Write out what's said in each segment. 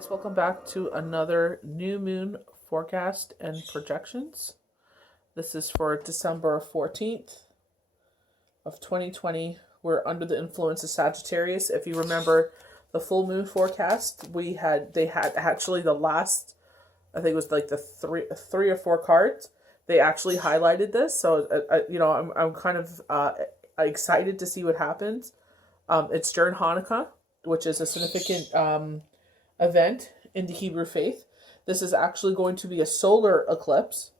Guys, welcome back to another new moon forecast and projections. This is for December 14th of 2020. We're under the influence of Sagittarius. If you remember the full moon forecast, they had actually the last, I think it was like the three or four cards. They actually highlighted this, so I'm kind of excited to see what happens. It's during Hanukkah, which is a significant event in the Hebrew faith. This is actually going to be a solar eclipse.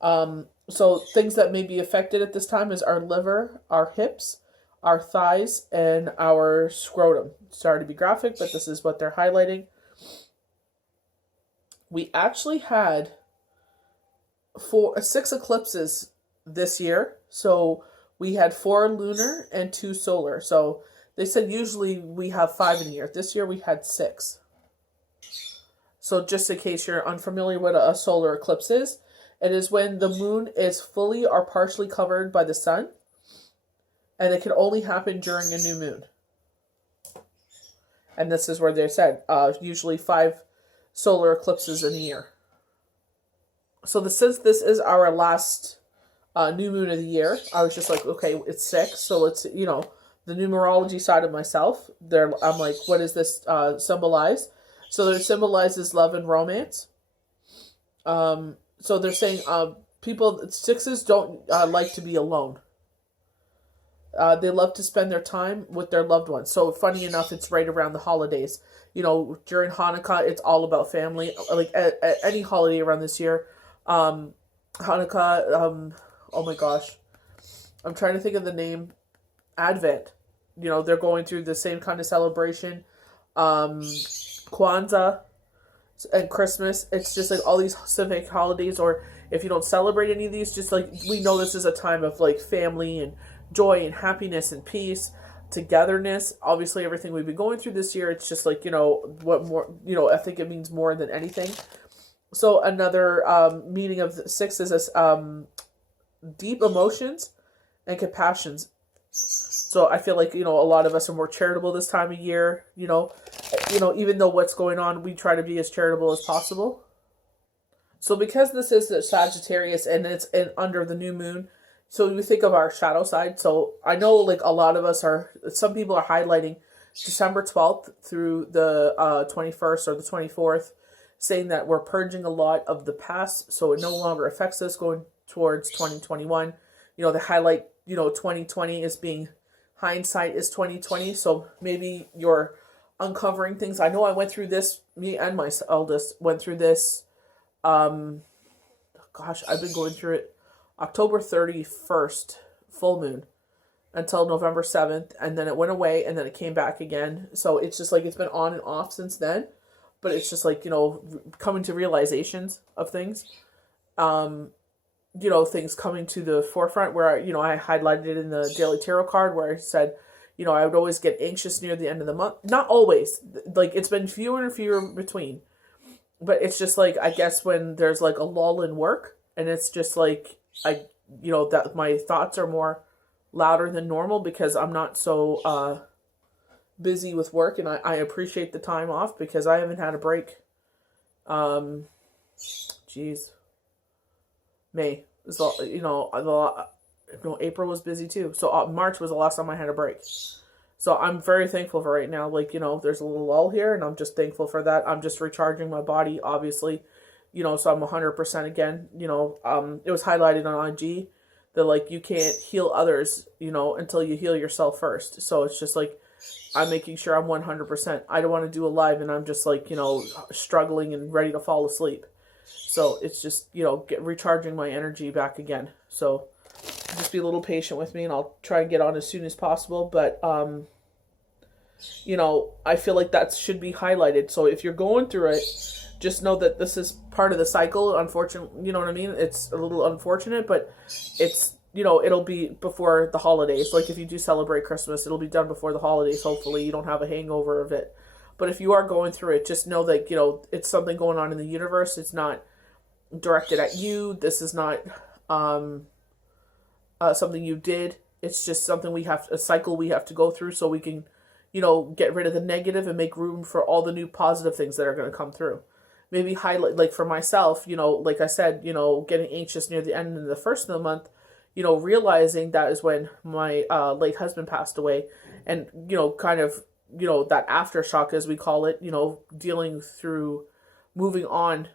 So things that may be affected at this time is our liver, our hips, our thighs, and our scrotum. Sorry to be graphic, but this is what they're highlighting. We actually had 6 eclipses this year. So we had 4 lunar and 2 solar. So they said usually we have 5 in a year. This year we had 6. So just in case you're unfamiliar with what a solar eclipse is, it is when the moon is fully or partially covered by the sun, and it can only happen during a new moon. And this is where they said usually 5 solar eclipses in a year. So since this is our last new moon of the year, I was just like, okay, it's 6, so it's, the numerology side of myself. I'm like, what does this symbolize? So it symbolizes love and romance. So they're saying people, 6s don't like to be alone. They love to spend their time with their loved ones. So funny enough, it's right around the holidays. During Hanukkah, it's all about family. Like at any holiday around this year. Hanukkah, oh my gosh. I'm trying to think of the name. Advent. They're going through the same kind of celebration. Kwanzaa and Christmas. It's just like all these civic holidays, or if you don't celebrate any of these, just like we know this is a time of like family and joy and happiness and peace, togetherness. Obviously everything we've been going through this year, it's just like, what more, I think it means more than anything. So another meaning of the 6 is this deep emotions and compassions. So I feel like, a lot of us are more charitable this time of year, even though what's going on, we try to be as charitable as possible. So because this is the Sagittarius and it's under the new moon, so we think of our shadow side. So I know like a lot of us some people are highlighting December 12th through the 21st or the 24th, saying that we're purging a lot of the past, so it no longer affects us going towards 2021. They highlight, 2020 as being hindsight is 2020. So maybe you're uncovering things. I know I went through this, me and my eldest went through this. I've been going through it October 31st, full moon, until November 7th. And then it went away and then it came back again. So it's just like, it's been on and off since then. But it's just like, coming to realizations of things. Things coming to the forefront where, I highlighted it in the daily tarot card where I said, I would always get anxious near the end of the month. Not always. Like, it's been fewer and fewer between. But it's just like, I guess when there's like a lull in work and it's just like, that my thoughts are more louder than normal because I'm not so busy with work, and I appreciate the time off because I haven't had a break. May is April was busy too. So March was the last time I had a break. So I'm very thankful for right now. Like, there's a little lull here and I'm just thankful for that. I'm just recharging my body, obviously, so I'm 100% again. It was highlighted on IG that like you can't heal others, until you heal yourself first. So it's just like I'm making sure I'm 100%. I don't want to do a live and I'm just like, struggling and ready to fall asleep. So it's just, recharging my energy back again. So just be a little patient with me and I'll try and get on as soon as possible. But, I feel like that should be highlighted. So if you're going through it, just know that this is part of the cycle. Unfortunately, you know what I mean? It's a little unfortunate, but it's, it'll be before the holidays. Like if you do celebrate Christmas, it'll be done before the holidays. Hopefully you don't have a hangover of it. But if you are going through it, just know that, it's something going on in the universe. It's not directed at you. This is not something you did. It's just something a cycle we have to go through so we can, get rid of the negative and make room for all the new positive things that are going to come through. Maybe highlight, like for myself, like I said, getting anxious near the end and the first of the month, realizing that is when my late husband passed away, and, kind of, that aftershock, as we call it, dealing through moving on,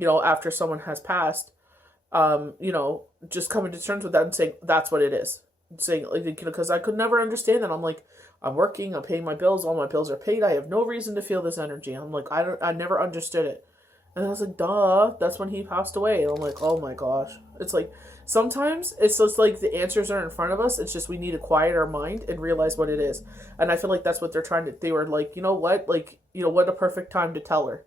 after someone has passed, just coming to terms with that and saying, that's what it is. Saying, like, because I could never understand that. I'm like, I'm working, I'm paying my bills, all my bills are paid, I have no reason to feel this energy. I'm like, I never understood it. And I was like, duh, that's when he passed away. And I'm like, oh my gosh. It's like, sometimes it's just like the answers are in front of us. It's just we need to quiet our mind and realize what it is. And I feel like that's what they were like, what? Like, what a perfect time to tell her.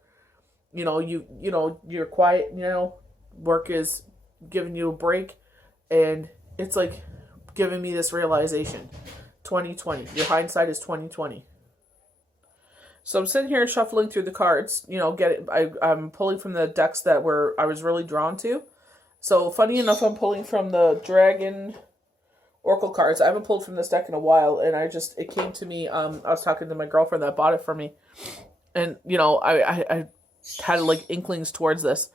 You're quiet, work is giving you a break. And it's like giving me this realization. 2020. Your hindsight is 2020. So I'm sitting here shuffling through the cards, I'm pulling from the decks that I was really drawn to. So funny enough, I'm pulling from the Dragon Oracle cards. I haven't pulled from this deck in a while, and it came to me, I was talking to my girlfriend that bought it for me, and, I had like inklings towards this,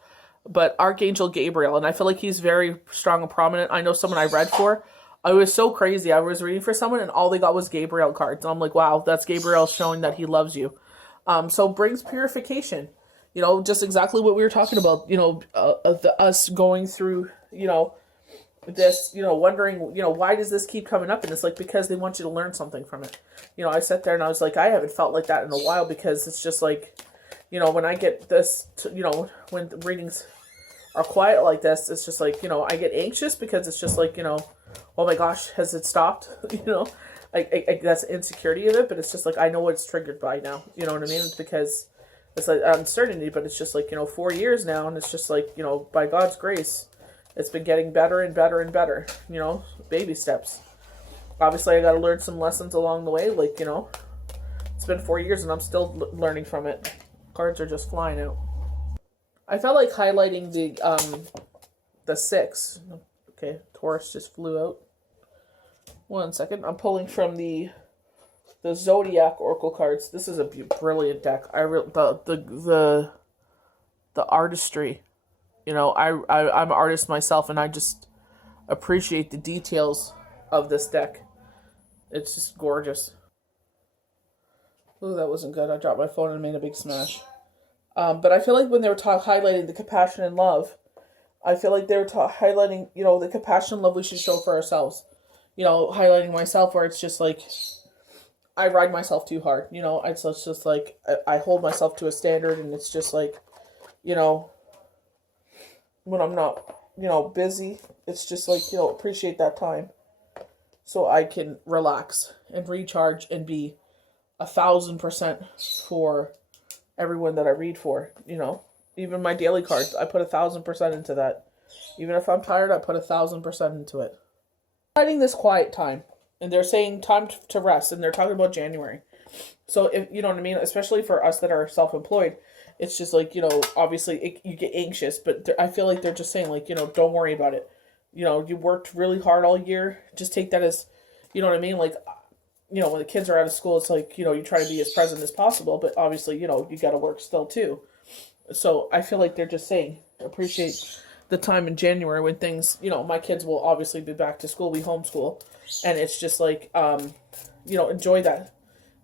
but Archangel Gabriel, and I feel like he's very strong and prominent. I know someone I read for, I was so crazy. I was reading for someone and all they got was Gabriel cards. And I'm like, wow, that's Gabriel showing that he loves you. So brings purification. Just exactly what we were talking about, us going through, this, wondering, why does this keep coming up? And it's like, because they want you to learn something from it. I sat there and I was like, I haven't felt like that in a while, because it's just like, when I get this, when the readings are quiet like this, it's just like, I get anxious because it's just like, oh my gosh, has it stopped? I that's insecurity of it, but it's just like, I know what it's triggered by now. You know what I mean? It's because it's like uncertainty, but it's just like, 4 years now, and it's just like, by God's grace, it's been getting better and better and better, baby steps. Obviously, I got to learn some lessons along the way, like, it's been 4 years and I'm still learning from it. Cards are just flying out. I felt like highlighting the 6. Okay, Taurus just flew out. 1 second. I'm pulling from the Zodiac Oracle cards. This is a brilliant deck. The artistry. I'm an artist myself, and I just appreciate the details of this deck. It's just gorgeous. Ooh, that wasn't good. I dropped my phone and made a big smash. But I feel like when they were highlighting the compassion and love, I feel like they were highlighting, the compassion and love we should show for ourselves. Highlighting myself, where it's just like, I ride myself too hard. It's just like, I hold myself to a standard, and it's just like, when I'm not, busy, it's just like, appreciate that time so I can relax and recharge and be 1,000% for everyone that I read for, Even my daily cards, I put 1,000% into that. Even if I'm tired, I put 1,000% into it. Finding this quiet time, and they're saying time to rest, and they're talking about January. So if you know what I mean, especially for us that are self-employed, it's just like, obviously you get anxious, but I feel like they're just saying like, don't worry about it. You worked really hard all year. Just take that as, you know what I mean? Like, when the kids are out of school, it's like, you try to be as present as possible, but obviously, you got to work still too. So I feel like they're just saying, appreciate the time in January when things, my kids will obviously be back to school, we homeschool, and it's just like, enjoy that,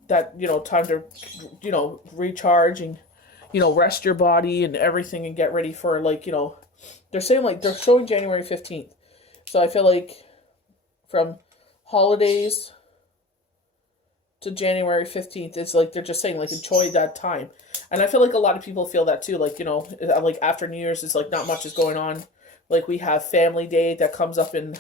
time to, recharge and, rest your body and everything and get ready for like, they're saying like, they're showing January 15th. So I feel like from holidays to January 15th, it's like, they're just saying like, enjoy that time. And I feel like a lot of people feel that too. Like, like after New Year's, it's like not much is going on. Like we have Family Day that comes up in,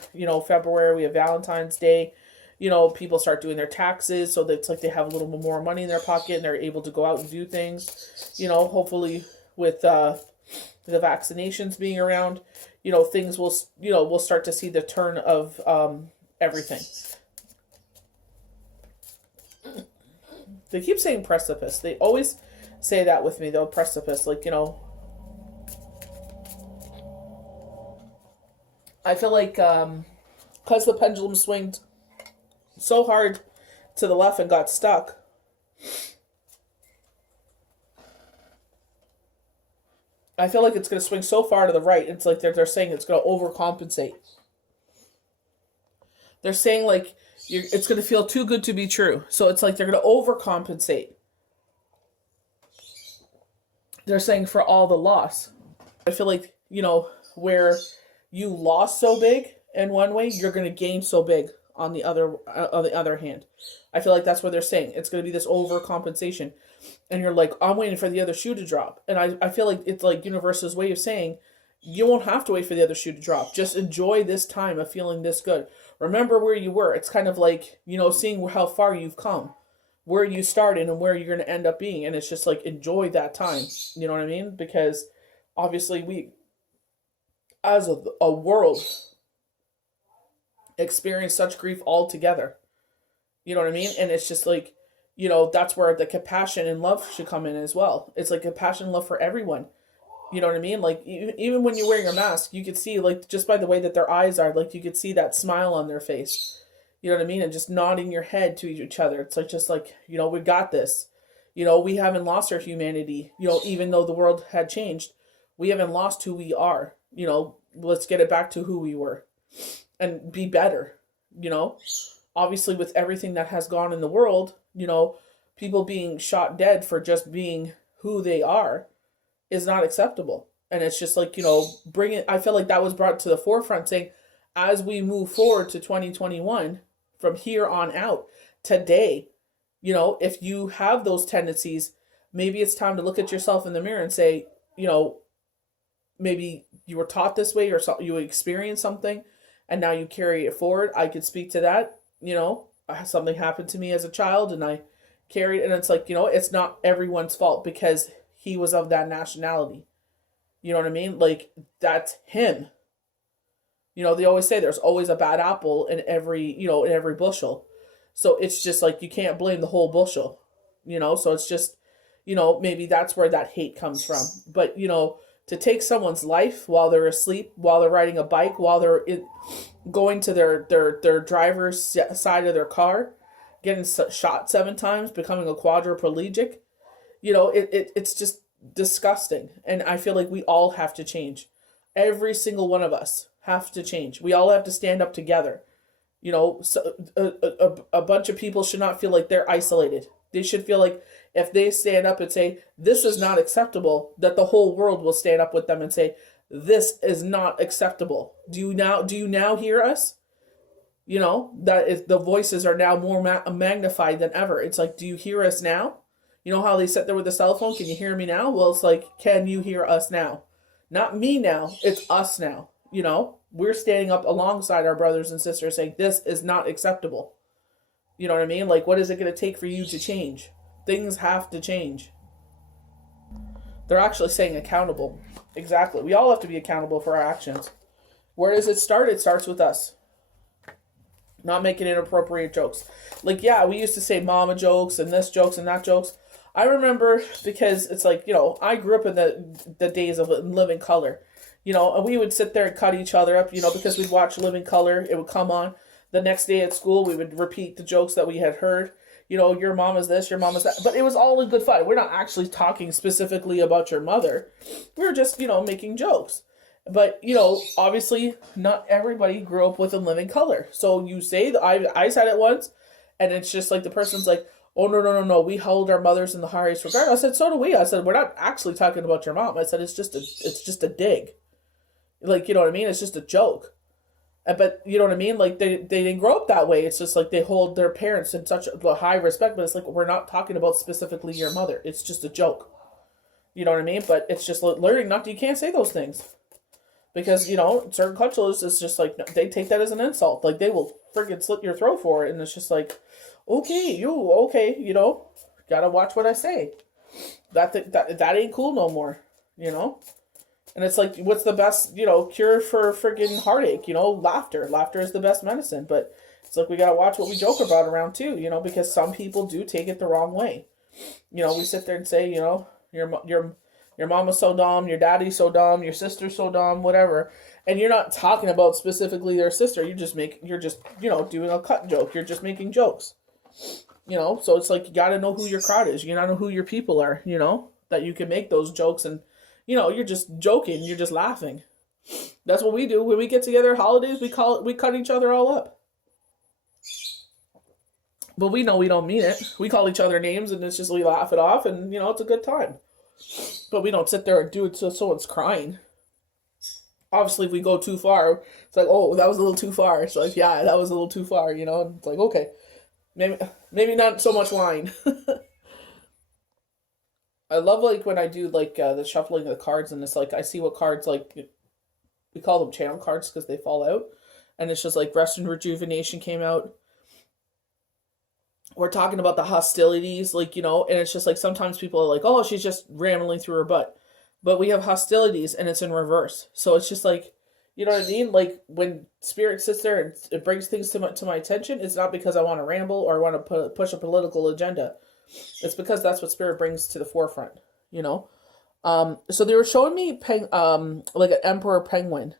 February. We have Valentine's Day. People start doing their taxes. So that's like they have a little bit more money in their pocket and they're able to go out and do things. Hopefully with the vaccinations being around, things will, we'll start to see the turn of everything. They keep saying precipice. They always say that with me, though, precipice. Like, I feel like because the pendulum swinged so hard to the left and got stuck, I feel like it's going to swing so far to the right. It's like they're saying it's going to overcompensate. They're saying like it's going to feel too good to be true. So it's like they're going to overcompensate. They're saying for all the loss. I feel like, where you lost so big in one way, you're going to gain so big on the other hand. I feel like that's what they're saying. It's going to be this overcompensation. And you're like, I'm waiting for the other shoe to drop. And I feel like it's like universe's way of saying, you won't have to wait for the other shoe to drop. Just enjoy this time of feeling this good. Remember where you were. It's kind of like, seeing how far you've come, where you started and where you're going to end up being. And it's just like, enjoy that time. You know what I mean? Because obviously we, as a world, experience such grief all together. You know what I mean? And it's just like, that's where the compassion and love should come in as well. It's like compassion and love for everyone. You know what I mean? Like, even when you're wearing a mask, you could see, like, just by the way that their eyes are, like, you could see that smile on their face. You know what I mean? And just nodding your head to each other. It's like, just like, we got this. We haven't lost our humanity. Even though the world had changed, we haven't lost who we are. Let's get it back to who we were and be better. Obviously with everything that has gone in the world, people being shot dead for just being who they are is not acceptable. And it's just like, bring it. I feel like that was brought to the forefront, saying, as we move forward to 2021, from here on out, today, if you have those tendencies, maybe it's time to look at yourself in the mirror and say, maybe you were taught this way, or you experienced something and now you carry it forward. I could speak to that. Something happened to me as a child and I carried, and it's like, it's not everyone's fault because he was of that nationality. You know what I mean? Like, that's him. They always say there's always a bad apple in every bushel. So it's just like, you can't blame the whole bushel, so it's just, maybe that's where that hate comes from. But, to take someone's life while they're asleep, while they're riding a bike, while they're going to their driver's side of their car, getting shot 7 times, becoming a quadriplegic, it's just disgusting. And I feel like we all have to change. Every single one of us have to change. We all have to stand up together. So a bunch of people should not feel like they're isolated. They should feel like if they stand up and say, this is not acceptable, that the whole world will stand up with them and say, this is not acceptable. Do you now hear us? That is, the voices are now more magnified than ever. It's like, do you hear us now? You know how they sit there with the cell phone? Can you hear me now? Well, it's like, can you hear us now? Not me now. It's us now. We're standing up alongside our brothers and sisters saying, this is not acceptable. You know what I mean? Like, what is it going to take for you to change? Things have to change. They're actually saying accountable. Exactly. We all have to be accountable for our actions. Where does it start? It starts with us. Not making inappropriate jokes. Like, yeah, we used to say mama jokes and this jokes and that jokes. I remember, because it's like, I grew up in the days of Living Color. And we would sit there and cut each other up, because we'd watch Living Color. It would come on. The next day at school, we would repeat the jokes that we had heard. Your mom is this, your mom is that. But it was all in good fun. We're not actually talking specifically about your mother. We're just, making jokes. But, obviously not everybody grew up with a Living Color. So you say, I said it once, and it's just like the person's like, oh, no. We hold our mothers in the highest regard. I said, so do we. I said, we're not actually talking about your mom. I said, it's just a dig. Like, you know what I mean? It's just a joke. But you know what I mean? Like, they didn't grow up that way. It's just like they hold their parents in such a high respect. But it's like, we're not talking about specifically your mother. It's just a joke. You know what I mean? But it's just learning you can't say those things. Because, certain cultures, it's just like, they take that as an insult. Like, they will freaking slit your throat for it. And it's just like, okay, gotta watch what I say. That ain't cool no more, And it's like, what's the best, cure for friggin' heartache? Laughter. Laughter is the best medicine. But it's like, we gotta watch what we joke about around too, because some people do take it the wrong way. We sit there and say, your mama's so dumb, your daddy's so dumb, your sister's so dumb, whatever. And you're not talking about specifically their sister. You're just doing a cut joke. You're just making jokes. So it's like, you gotta know who your crowd is. You gotta know who your people are, that you can make those jokes and, you're just joking, you're just laughing. That's what we do when we get together holidays. We cut each other all up. But we know we don't mean it. We call each other names, and it's just we laugh it off, and it's a good time. But we don't sit there and do it so someone's crying. Obviously, if we go too far, it's like, oh, that was a little too far. It's like, yeah, that was a little too far, And it's like, okay, maybe not so much wine. I love like when I do like the shuffling of the cards, and it's like I see what cards like we call them channel cards because they fall out, and it's just like rest and rejuvenation came out. We're talking about the hostilities, like, and it's just like sometimes people are like, oh, she's just rambling through her butt. But we have hostilities and it's in reverse. So it's just like, you know what I mean? Like when spirit sits there and it brings things to my attention, it's not because I want to ramble or I want to push a political agenda. It's because that's what spirit brings to the forefront, So they were showing me like an emperor penguin.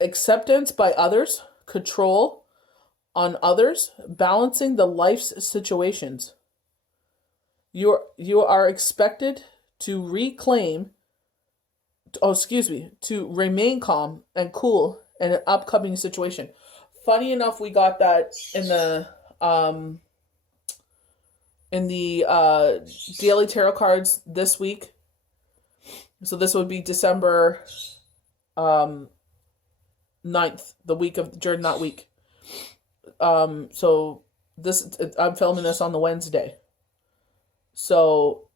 Acceptance by others, control on others, balancing the life's situations. You are expected to to remain calm and cool in an upcoming situation. Funny enough, we got that in the daily tarot cards this week. So this would be December 9th, the week during that week. So I'm filming this on the Wednesday. So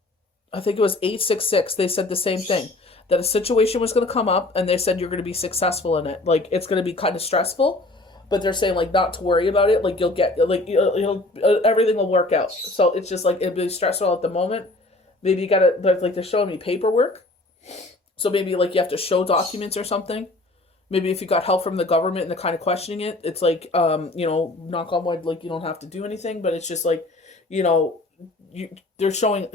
I think it was 866. They said the same thing, that a situation was going to come up and they said you're going to be successful in it. Like it's going to be kind of stressful, but they're saying like not to worry about it. Like you'll get everything will work out. So it's just like it'll be stressful at the moment. Maybe you got to like they're showing me paperwork. So maybe like you have to show documents or something. Maybe if you got help from the government and they're kind of questioning it, it's like, knock on wood, like you don't have to do anything, but it's just like, they're showing,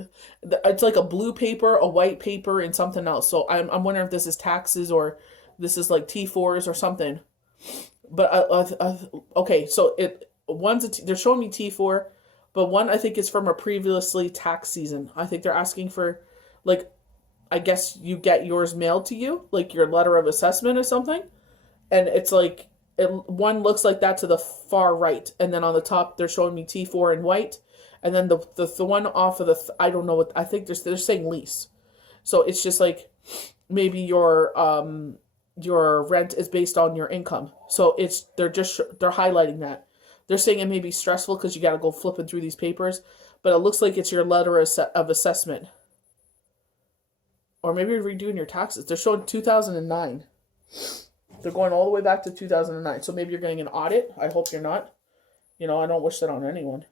it's like a blue paper, a white paper, and something else. So I'm wondering if this is taxes or this is like T4s or something. But okay, so they're showing me T4, but one I think is from a previously tax season. I think they're asking for like, I guess you get yours mailed to you, like your letter of assessment or something. And it's like, one looks like that to the far right. And then on the top, they're showing me T4 in white. And then the one off of I don't know what, I think they're saying lease. So it's just like, maybe your rent is based on your income. So they're highlighting that. They're saying it may be stressful because you got to go flipping through these papers, but it looks like it's your letter of assessment. Or maybe you're redoing your taxes. They're showing 2009. They're going all the way back to 2009. So maybe you're getting an audit. I hope you're not. I don't wish that on anyone.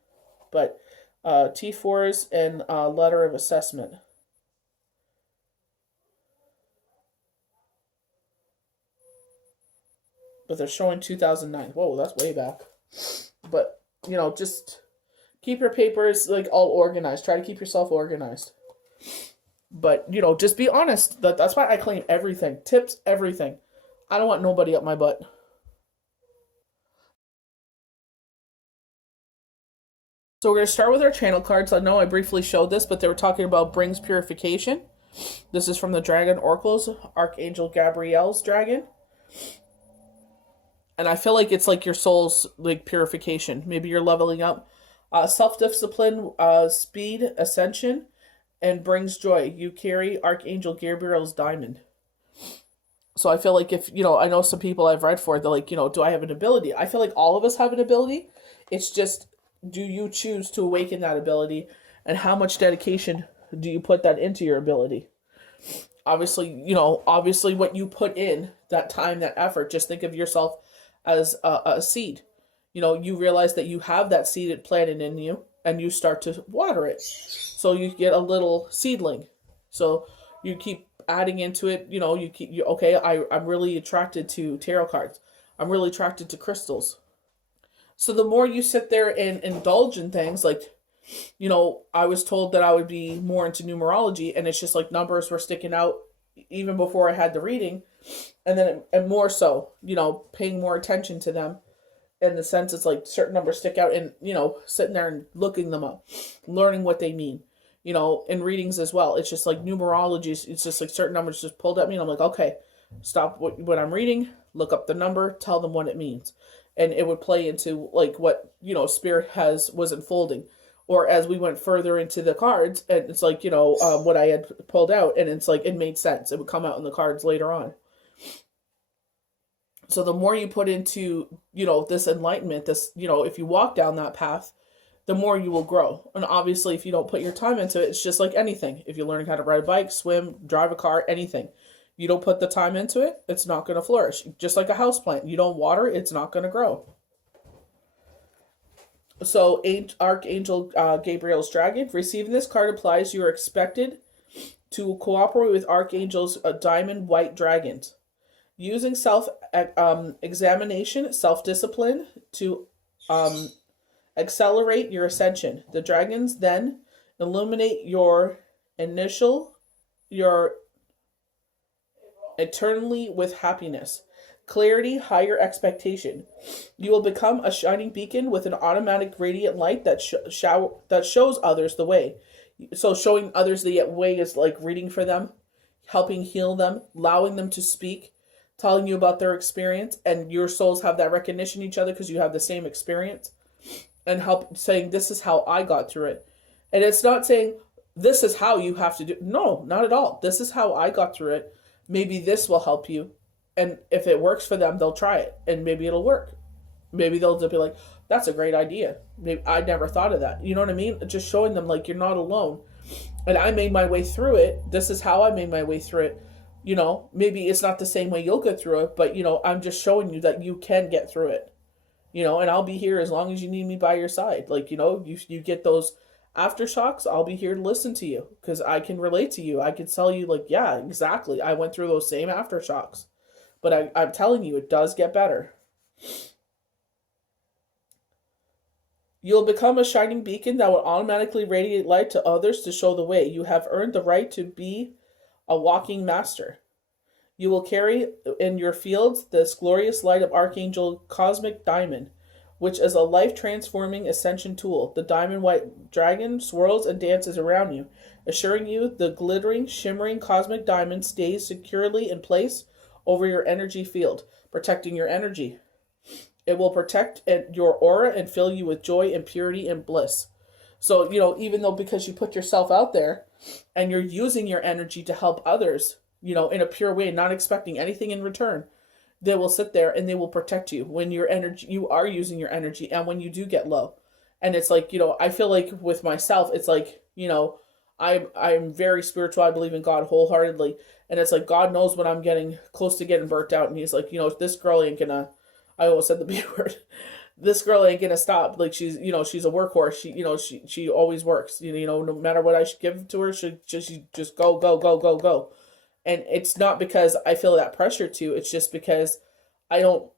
But T4s and letter of assessment. But they're showing 2009. Whoa, that's way back. But, just keep your papers like all organized. Try to keep yourself organized. But, just be honest. That's why I claim everything. Tips, everything. I don't want nobody up my butt. So we're going to start with our channel cards. I know I briefly showed this, but they were talking about brings purification. This is from the Dragon Oracles, Archangel Gabriel's dragon. And I feel like it's like your soul's like purification. Maybe you're leveling up. Self-discipline, speed, ascension, and brings joy. You carry Archangel Gabriel's diamond. So I feel like if, I know some people I've read for, they're like, do I have an ability? I feel like all of us have an ability. It's just, do you choose to awaken that ability? And how much dedication do you put that into your ability? Obviously, what you put in, that time, that effort, just think of yourself as a seed. You realize that you have that seed planted in you, and you start to water it. So you get a little seedling. So you keep adding into it, I'm really attracted to tarot cards. I'm really attracted to crystals. So the more you sit there and indulge in things, like, I was told that I would be more into numerology, and it's just like numbers were sticking out even before I had the reading. And more so, paying more attention to them. In the sense, it's like certain numbers stick out, and, sitting there and looking them up, learning what they mean. you know, in readings as well. It's just like numerology. It's just like certain numbers just pulled at me, and I'm like, okay, stop what I'm reading, look up the number, tell them what it means. And it would play into like what, you know, spirit was unfolding. Or as we went further into the cards, and it's like, you know, what I had pulled out, and it's like it made sense. It would come out in the cards later on. So the more you put into, you know, this enlightenment, this, you know, if you walk down that path, the more you will grow. And obviously, if you don't put your time into it, it's just like anything. If you're learning how to ride a bike, swim, drive a car, anything, you don't put the time into it, it's not going to flourish. Just like a house plant, you don't water, it's not going to grow. So Archangel Gabriel's dragon, receiving this card implies you are expected to cooperate with Archangel's diamond white dragons, using self-examination, self-discipline to accelerate your ascension. The dragons then illuminate your eternally with happiness, clarity, higher expectation. You will become a shining beacon with an automatic radiant light that shows others the way. So showing others the way is like reading for them, helping heal them, allowing them to speak, telling you about their experience, and your souls have that recognition each other because you have the same experience, and help saying, this is how I got through it. And it's not saying, this is how you have to do. No, not at all. This is how I got through it. Maybe this will help you. And if it works for them, they'll try it. And maybe it'll work. Maybe they'll just be like, that's a great idea. Maybe I never thought of that. You know what I mean? Just showing them like you're not alone. And I made my way through it. This is how I made my way through it. You know, maybe it's not the same way you'll get through it, but, you know, I'm just showing you that you can get through it. You know, and I'll be here as long as you need me by your side. Like, you know, you get those aftershocks, I'll be here to listen to you because I can relate to you. I can tell you, like, yeah, exactly. I went through those same aftershocks. But I'm telling you, it does get better. You'll become a shining beacon that will automatically radiate light to others to show the way. You have earned the right to be a walking master. You will carry in your fields this glorious light of Archangel Cosmic Diamond, which is a life-transforming ascension tool. The diamond white dragon swirls and dances around you, assuring you the glittering, shimmering cosmic diamond stays securely in place over your energy field, protecting your energy. It will protect your aura and fill you with joy and purity and bliss. So, you know, even though because you put yourself out there and you're using your energy to help others, you know, in a pure way, not expecting anything in return, they will sit there and they will protect you when you are using your energy and when you do get low. And it's like, you know, I feel like with myself, it's like, you know, I'm very spiritual. I believe in God wholeheartedly. And it's like, God knows when I'm getting close to getting burnt out. And he's like, you know, this girl ain't gonna, I almost said the B word. This girl ain't gonna stop. Like she's, you know, she's a workhorse. She, you know, she always works. You know, no matter what I should give to her, she just go, go, go, go, go. And it's not because I feel that pressure to, it's just because I don't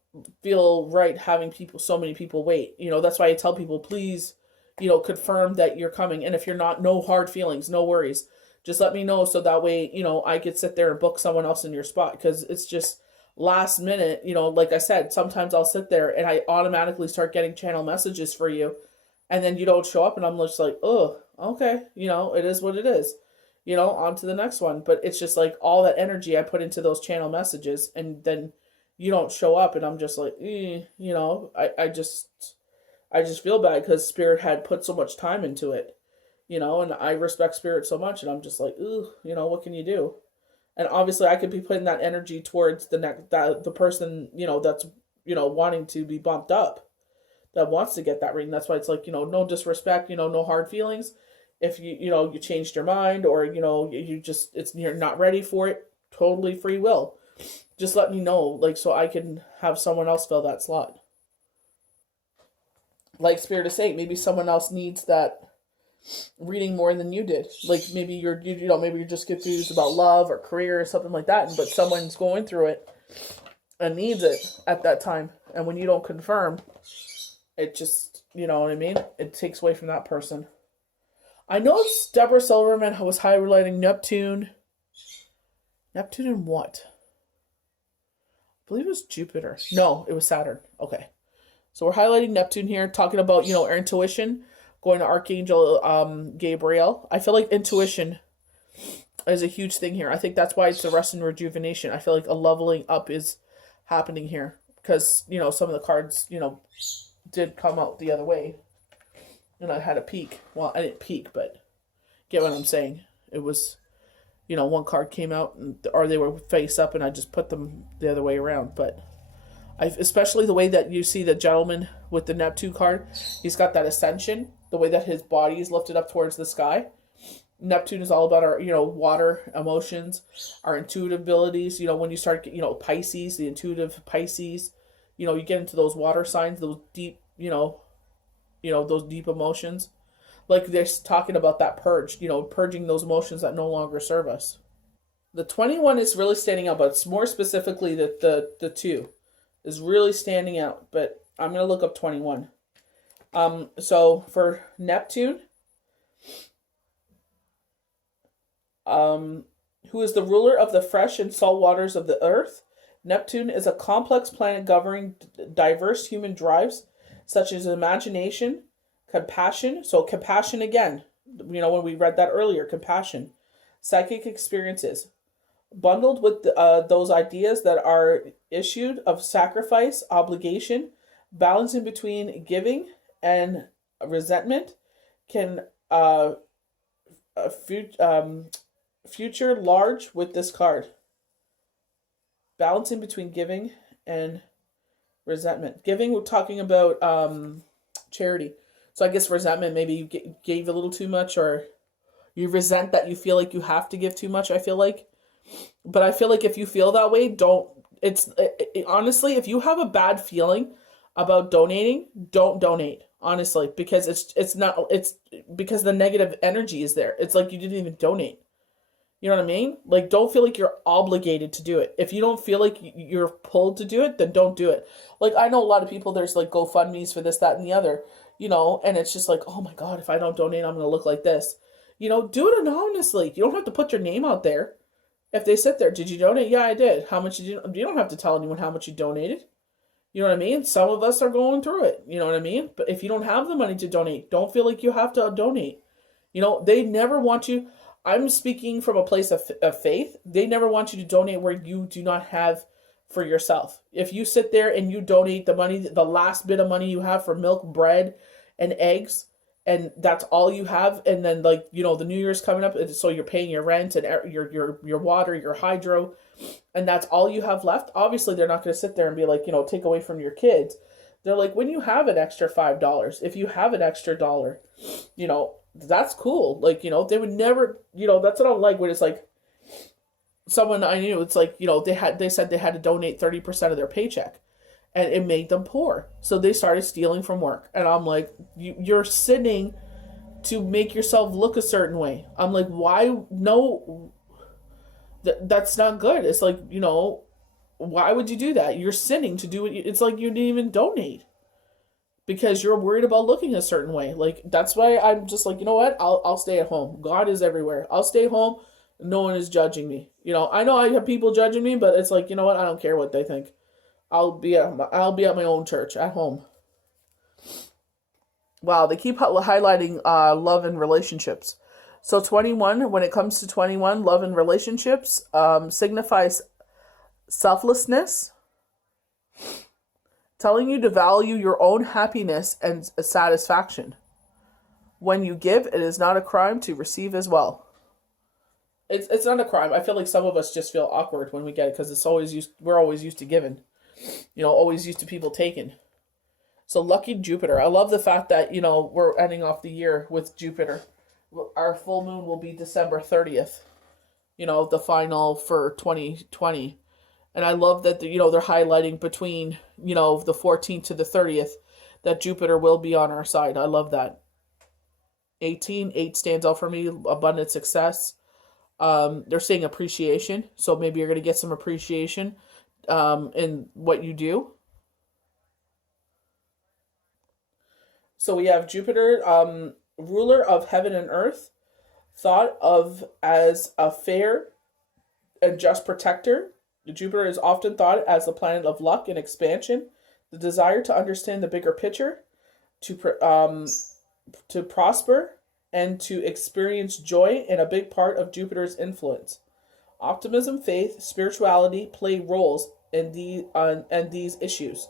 feel right having so many people wait. You know, that's why I tell people, please, you know, confirm that you're coming. And if you're not, no hard feelings, no worries. Just let me know so that way, you know, I could sit there and book someone else in your spot. Because it's just last minute, you know, like I said, sometimes I'll sit there and I automatically start getting channel messages for you. And then you don't show up and I'm just like, oh, okay, you know, it is what it is. You know, on to the next one. But it's just like all that energy I put into those channel messages and then you don't show up and I'm just like, you know, I just feel bad because Spirit had put so much time into it, you know, and I respect Spirit so much and I'm just like, ooh, you know, what can you do? And obviously I could be putting that energy towards the person, you know, that's, you know, wanting to be bumped up, that wants to get that reading. That's why it's like, you know, no disrespect, you know, no hard feelings. If you know, you changed your mind or, you know, you're not ready for it, totally free will. Just let me know, like, so I can have someone else fill that slot. Like Spirit is saying, maybe someone else needs that reading more than you did. Like maybe you know, maybe you're just confused about love or career or something like that, but someone's going through it and needs it at that time. And when you don't confirm, it just, you know what I mean? It takes away from that person. I know Deborah Silverman was highlighting Neptune. Neptune and what? I believe it was Jupiter. No, it was Saturn. Okay. So we're highlighting Neptune here, talking about, you know, our intuition. going to Archangel Gabriel. I feel like intuition is a huge thing here. I think that's why it's the rest and rejuvenation. I feel like a leveling up is happening here because, you know, some of the cards, you know, did come out the other way. And I had a peek. Well, I didn't peek, but get what I'm saying. It was, you know, one card came out or they were face up and I just put them the other way around. But especially the way that you see the gentleman with the Neptune card, he's got that ascension, the way that his body is lifted up towards the sky. Neptune is all about our, you know, water emotions, our intuitive abilities. You know, when you start, you know, Pisces, the intuitive Pisces, you know, you get into those water signs, those deep, you know, those deep emotions. Like they're talking about that purge, you know, purging those emotions that no longer serve us. The 21 is really standing out, but it's more specifically that the 2 is really standing out. But I'm going to look up 21. So for Neptune, who is the ruler of the fresh and salt waters of the earth, Neptune is a complex planet governing diverse human drives, such as imagination, compassion. So compassion again, you know, when we read that earlier, compassion, psychic experiences, bundled with those ideas that are issued of sacrifice, obligation, balancing between giving and resentment, can future large with this card. Balancing between giving and resentment. Giving, we're talking about charity. So I guess resentment, maybe you gave a little too much, or you resent that you feel like you have to give too much, I feel like. But I feel like if you feel that way, honestly, if you have a bad feeling about donating, don't donate, honestly, because it's because the negative energy is there. It's like you didn't even donate. You know what I mean? Like, don't feel like you're obligated to do it. If you don't feel like you're pulled to do it, then don't do it. Like, I know a lot of people, there's like GoFundMe's for this, that, and the other, you know, and it's just like, oh my God, if I don't donate, I'm going to look like this. You know, do it anonymously. You don't have to put your name out there. If they sit there, did you donate? Yeah, I did. How much did you? You don't have to tell anyone how much you donated. You know what I mean? Some of us are going through it. You know what I mean? But if you don't have the money to donate, don't feel like you have to donate. You know, they never want you. I'm speaking from a place of faith. They never want you to donate where you do not have for yourself. If you sit there and you donate the money, the last bit of money you have for milk, bread, and eggs, and that's all you have, and then, like, you know, the New Year's coming up, so you're paying your rent and your water, your hydro, and that's all you have left. Obviously, they're not going to sit there and be like, you know, take away from your kids. They're like, when you have an extra $5, if you have an extra $1, you know, that's cool. Like, you know, they would never, you know, that's what I don't like when it's like someone I knew, it's like, you know, they said they had to donate 30% of their paycheck, and it made them poor. So they started stealing from work. And I'm like, you're sitting to make yourself look a certain way. I'm like, why? No, that's not good. It's like, you know, why would you do that? You're sinning to do it. It's like you didn't even donate because you're worried about looking a certain way. Like, that's why I'm just like, you know what? I'll stay at home. God is everywhere. I'll stay home. No one is judging me. You know I have people judging me, but it's like, you know what? I don't care what they think. I'll be at my own church at home. Wow, they keep highlighting love and relationships. So 21, when it comes to 21, love and relationships signifies selflessness, telling you to value your own happiness and satisfaction. When you give, it is not a crime to receive as well. It's not a crime. I feel like some of us just feel awkward when we get it because we're always used to giving. You know, always used to people taking. So lucky Jupiter. I love the fact that, you know, we're ending off the year with Jupiter. Our full moon will be December 30th. You know, the final for 2020. And I love that, you know, they're highlighting between, you know, the 14th to the 30th that Jupiter will be on our side. I love that. 8 stands out for me. Abundant success. They're saying appreciation. So maybe you're going to get some appreciation in what you do. So we have Jupiter, ruler of heaven and earth, thought of as a fair and just protector. Jupiter is often thought as the planet of luck and expansion, the desire to understand the bigger picture, to prosper and to experience joy, and a big part of Jupiter's influence. Optimism, faith, spirituality play roles in these issues.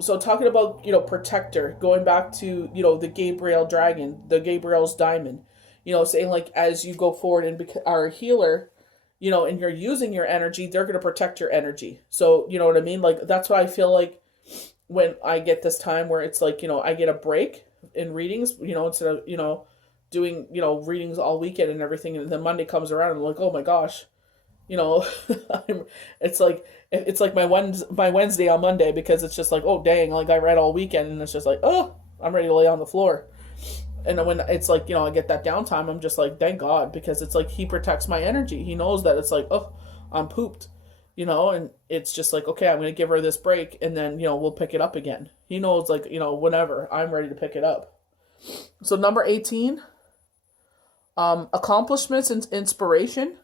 So talking about, protector, going back to, the Gabriel dragon, the Gabriel's diamond, saying like as you go forward and are a healer, and you're using your energy, they're going to protect your energy. So, you know what I mean? Like, that's why I feel like when I get this time where it's like, I get a break in readings, instead of, doing, readings all weekend and everything. And then Monday comes around and I'm like, oh my gosh, it's like my Wednesday on Monday, because it's just like, oh dang, like I read all weekend and it's just like, oh, I'm ready to lay on the floor. And when it's like, I get that downtime, I'm just like, thank God, because it's like he protects my energy. He knows that it's like, oh, I'm pooped, and it's just like, okay, I'm going to give her this break, and then, we'll pick it up again. He knows, like, whenever I'm ready to pick it up. So number 18, accomplishments and inspiration.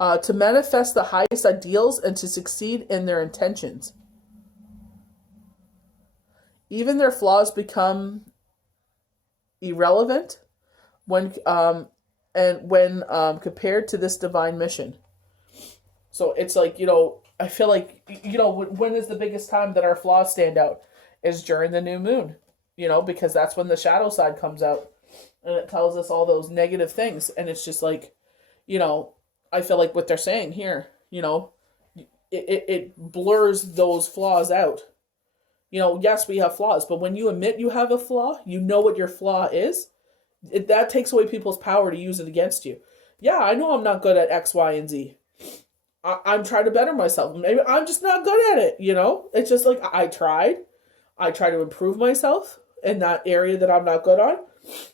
To manifest the highest ideals and to succeed in their intentions. Even their flaws become irrelevant when compared to this divine mission. So it's like, I feel like, when is the biggest time that our flaws stand out? Is during the new moon, because that's when the shadow side comes out and it tells us all those negative things. And it's just like, I feel like what they're saying here, it blurs those flaws out. Yes, we have flaws, but when you admit you have a flaw, you know what your flaw is. That takes away people's power to use it against you. Yeah, I know I'm not good at X, Y, and Z. I'm trying to better myself. Maybe I'm just not good at it, It's just like, I try to improve myself in that area that I'm not good on.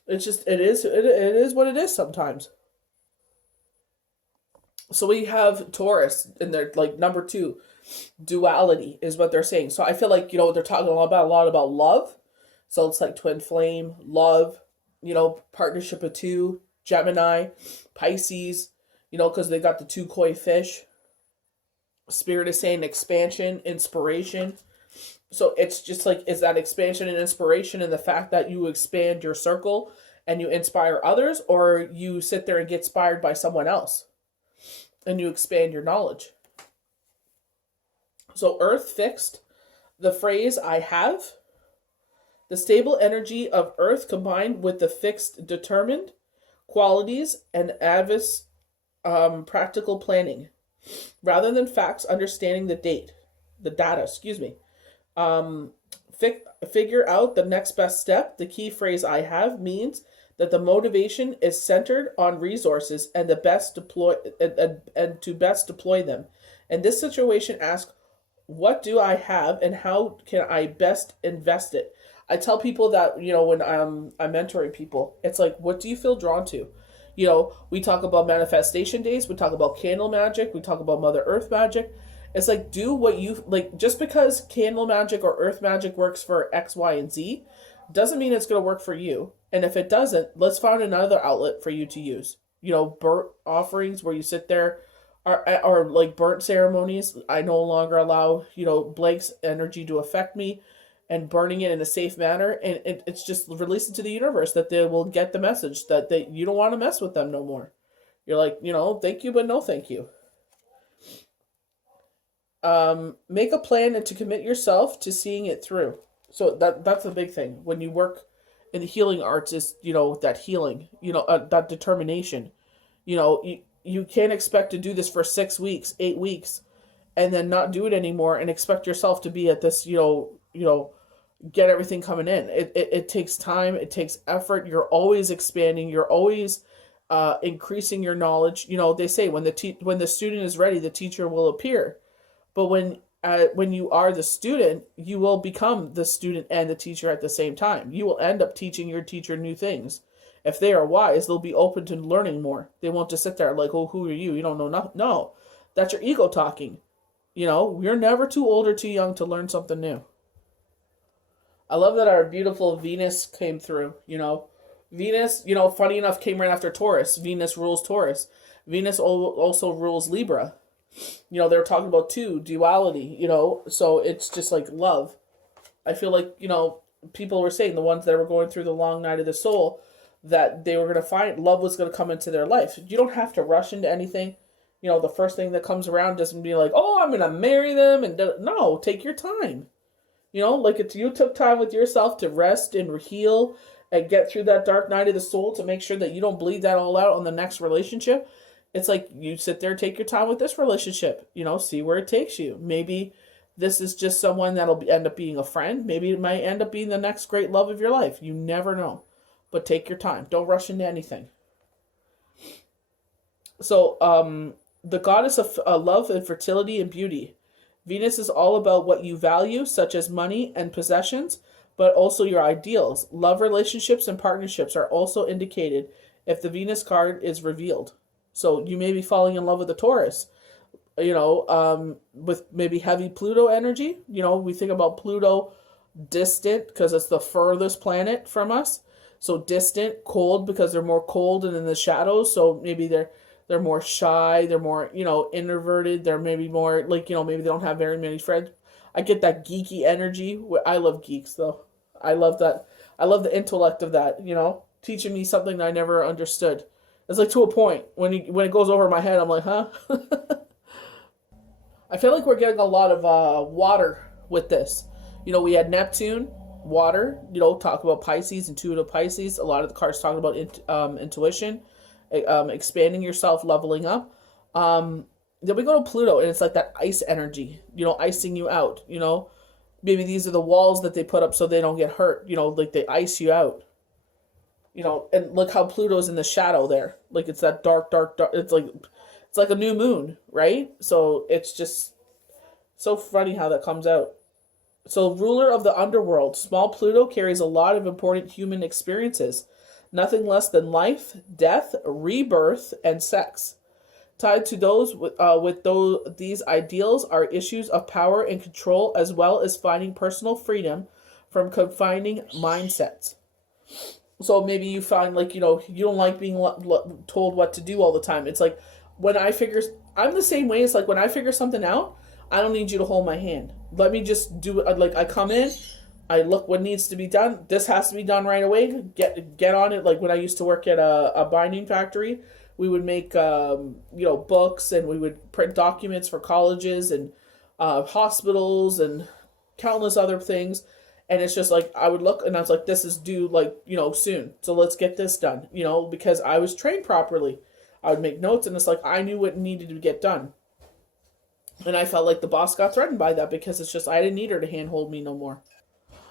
It's just, it is what it is sometimes. So we have Taurus, and they're like number 2. Duality is what they're saying. So I feel like, they're talking a lot about love. So it's like twin flame, love, partnership of 2, Gemini, Pisces, because they got the 2 koi fish. Spirit is saying expansion, inspiration. So it's just like, is that expansion and inspiration in the fact that you expand your circle and you inspire others, or you sit there and get inspired by someone else and you expand your knowledge? So Earth fixed, the phrase I have, the stable energy of Earth combined with the fixed determined qualities and Avis practical planning. Rather than facts, understanding the data, figure out the next best step. The key phrase I have means that the motivation is centered on resources and the best deploy and to best deploy them. In this situation, ask, what do I have and how can I best invest it? I tell people that, when I'm mentoring people, it's like, what do you feel drawn to? We talk about manifestation days, we talk about candle magic, we talk about Mother Earth magic. It's like, do what you, like, just because candle magic or earth magic works for X, Y, and Z, doesn't mean it's going to work for you. And if it doesn't, let's find another outlet for you to use. Burnt offerings where you sit there, or like burnt ceremonies. I no longer allow, Blake's energy to affect me, and burning it in a safe manner. And it's just releasing to the universe that they will get the message that you don't want to mess with them no more. You're like, thank you, but no thank you. Make a plan and to commit yourself to seeing it through. So that's the big thing. When you work in the healing arts is, that healing, that determination. You can't expect to do this for 6 weeks, 8 weeks, and then not do it anymore and expect yourself to be at this, get everything coming in. It takes time. It takes effort. You're always expanding. You're always increasing your knowledge. They say when the student is ready, the teacher will appear. But when you are the student, you will become the student and the teacher at the same time. You will end up teaching your teacher new things. If they are wise, they'll be open to learning more. They won't just sit there like, oh, who are you? You don't know nothing. No, that's your ego talking. You're never too old or too young to learn something new. I love that our beautiful Venus came through. Venus, funny enough, came right after Taurus. Venus rules Taurus. Venus also rules Libra. They were talking about duality, so it's just like love. I feel like, people were saying, the ones that were going through the long night of the soul, that they were going to find love was going to come into their life. You don't have to rush into anything. The first thing that comes around doesn't be like, oh, I'm going to marry them. And no, take your time. Like if you took time with yourself to rest and heal and get through that dark night of the soul to make sure that you don't bleed that all out on the next relationship. It's like you sit there, take your time with this relationship, see where it takes you. Maybe this is just someone end up being a friend. Maybe it might end up being the next great love of your life. You never know. But take your time. Don't rush into anything. So, the goddess of love and fertility and beauty. Venus is all about what you value, such as money and possessions, but also your ideals. Love relationships and partnerships are also indicated if the Venus card is revealed. So you may be falling in love with a Taurus, with maybe heavy Pluto energy. We think about Pluto distant because it's the furthest planet from us. So distant, cold because they're more cold and in the shadows. So maybe they're more shy. They're more, introverted. They're maybe more like, maybe they don't have very many friends. I get that geeky energy. I love geeks though. I love that. I love the intellect of that, teaching me something that I never understood. It's like to a point when it goes over my head, I'm like, huh? I feel like we're getting a lot of water with this. We had Neptune, water, talk about Pisces, intuitive Pisces. A lot of the cards talk about intuition, expanding yourself, leveling up. Then we go to Pluto, and it's like that ice energy, icing you out, Maybe these are the walls that they put up so they don't get hurt, like they ice you out. And look how Pluto's in the shadow there. Like it's that dark. It's like a new moon, right? So it's just so funny how that comes out. So ruler of the underworld, small Pluto carries a lot of important human experiences. Nothing less than life, death, rebirth, and sex. Tied to those these ideals are issues of power and control, as well as finding personal freedom from confining mindsets. So maybe you find you don't like being told what to do all the time. It's like I'm the same way. It's like when I figure something out, I don't need you to hold my hand. Let me just do it. Like I come in, I look what needs to be done. This has to be done right away. Get on it. Like when I used to work at a binding factory, we would make books, and we would print documents for colleges and hospitals and countless other things. And it's just like, I would look and I was like, this is due soon. So let's get this done, because I was trained properly. I would make notes, and it's like, I knew what needed to get done. And I felt like the boss got threatened by that because it's just, I didn't need her to handhold me no more.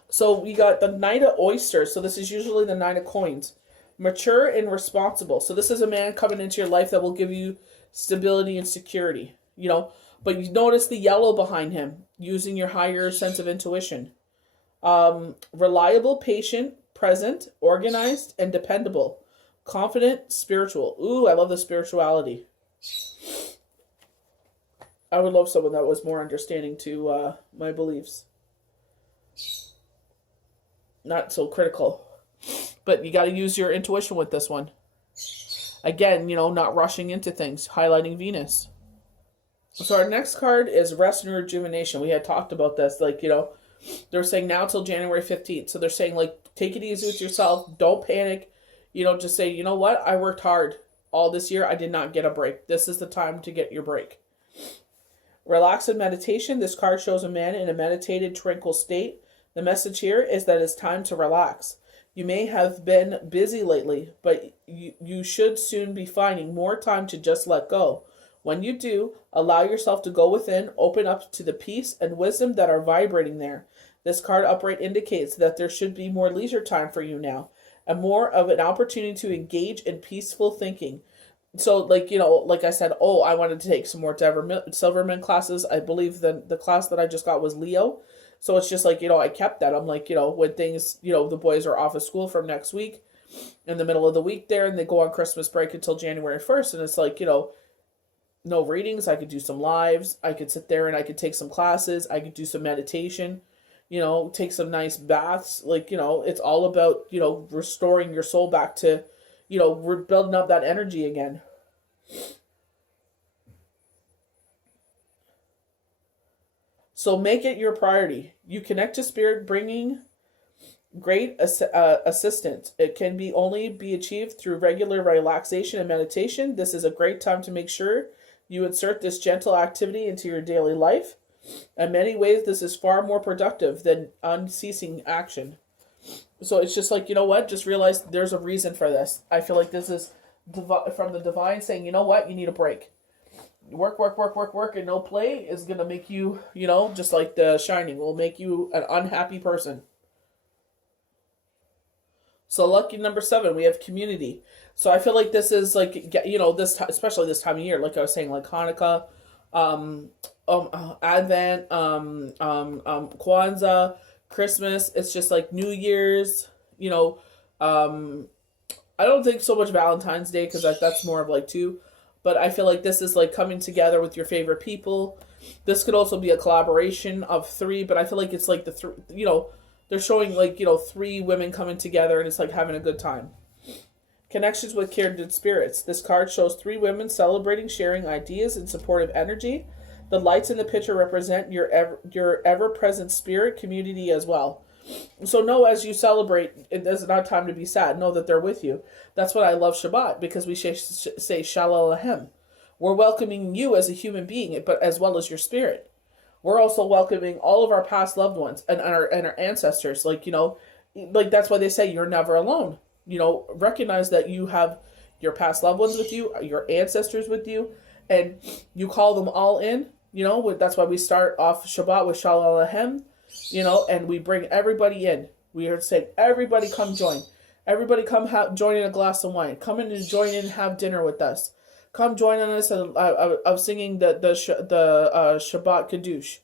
So we got the Knight of Oysters. So this is usually the Knight of Coins. Mature and responsible. So this is a man coming into your life that will give you stability and security, But you notice the yellow behind him, using your higher sense of intuition. Reliable, patient, present, organized, and dependable. Confident, spiritual. Ooh, I love the spirituality. I would love someone that was more understanding to my beliefs. Not so critical. But you got to use your intuition with this one. Again, not rushing into things. Highlighting Venus. So our next card is Rest and Rejuvenation. We had talked about this. They're saying now till January 15th. So they're saying, take it easy with yourself. Don't panic. Just say, you know what? I worked hard all this year. I did not get a break. This is the time to get your break. Relax in meditation. This card shows a man in a meditated, tranquil state. The message here is that it's time to relax. You may have been busy lately, but you should soon be finding more time to just let go. When you do, allow yourself to go within, open up to the peace and wisdom that are vibrating there. This card upright indicates that there should be more leisure time for you now, and more of an opportunity to engage in peaceful thinking. So, like I said, I wanted to take some more Silverman classes. I believe the class that I just got was Leo. So it's just I kept that. I'm like, when things, the boys are off of school from next week, in the middle of the week there, and they go on Christmas break until January 1st. And it's like, no readings. I could do some lives. I could sit there and I could take some classes. I could do some meditation, take some nice baths. It's all about, restoring your soul back to, we're building up that energy again. So make it your priority. You connect to spirit, bringing great assistance. It can only be achieved through regular relaxation and meditation. This is a great time to make sure you insert this gentle activity into your daily life. In many ways, this is far more productive than unceasing action. So it's just like, you know what? Just realize there's a reason for this. I feel like this is from the divine saying, you know what? You need a break. Work, work, work, work, work, and no play is going to make you, just like The Shining, will make you an unhappy person. So lucky number 7, we have community. So I feel like this is like, especially this time of year, like I was saying, like Hanukkah, Advent, Kwanzaa, Christmas. It's just like New Year's, I don't think so much Valentine's Day, because that's more of like 2. But I feel like this is like coming together with your favorite people. This could also be a collaboration of 3, but I feel like it's like the 3, they're showing like, 3 women coming together, and it's like having a good time. Connections with kindred spirits. This card shows 3 women celebrating, sharing ideas, and supportive energy. The lights in the picture represent your ever-present spirit community as well. So know as you celebrate, it is not time to be sad. Know that they're with you. That's what I love Shabbat, because we say Shalom. We're welcoming you as a human being, but as well as your spirit. We're also welcoming all of our past loved ones and our ancestors. Like that's why they say you're never alone. Recognize that you have your past loved ones with you, your ancestors with you, and you call them all in. That's why we start off Shabbat with Shalom. And we bring everybody in. We are saying, everybody come join. Everybody come join in a glass of wine. Come in and join in and have dinner with us. Come join on us of singing the Shabbat Kaddush.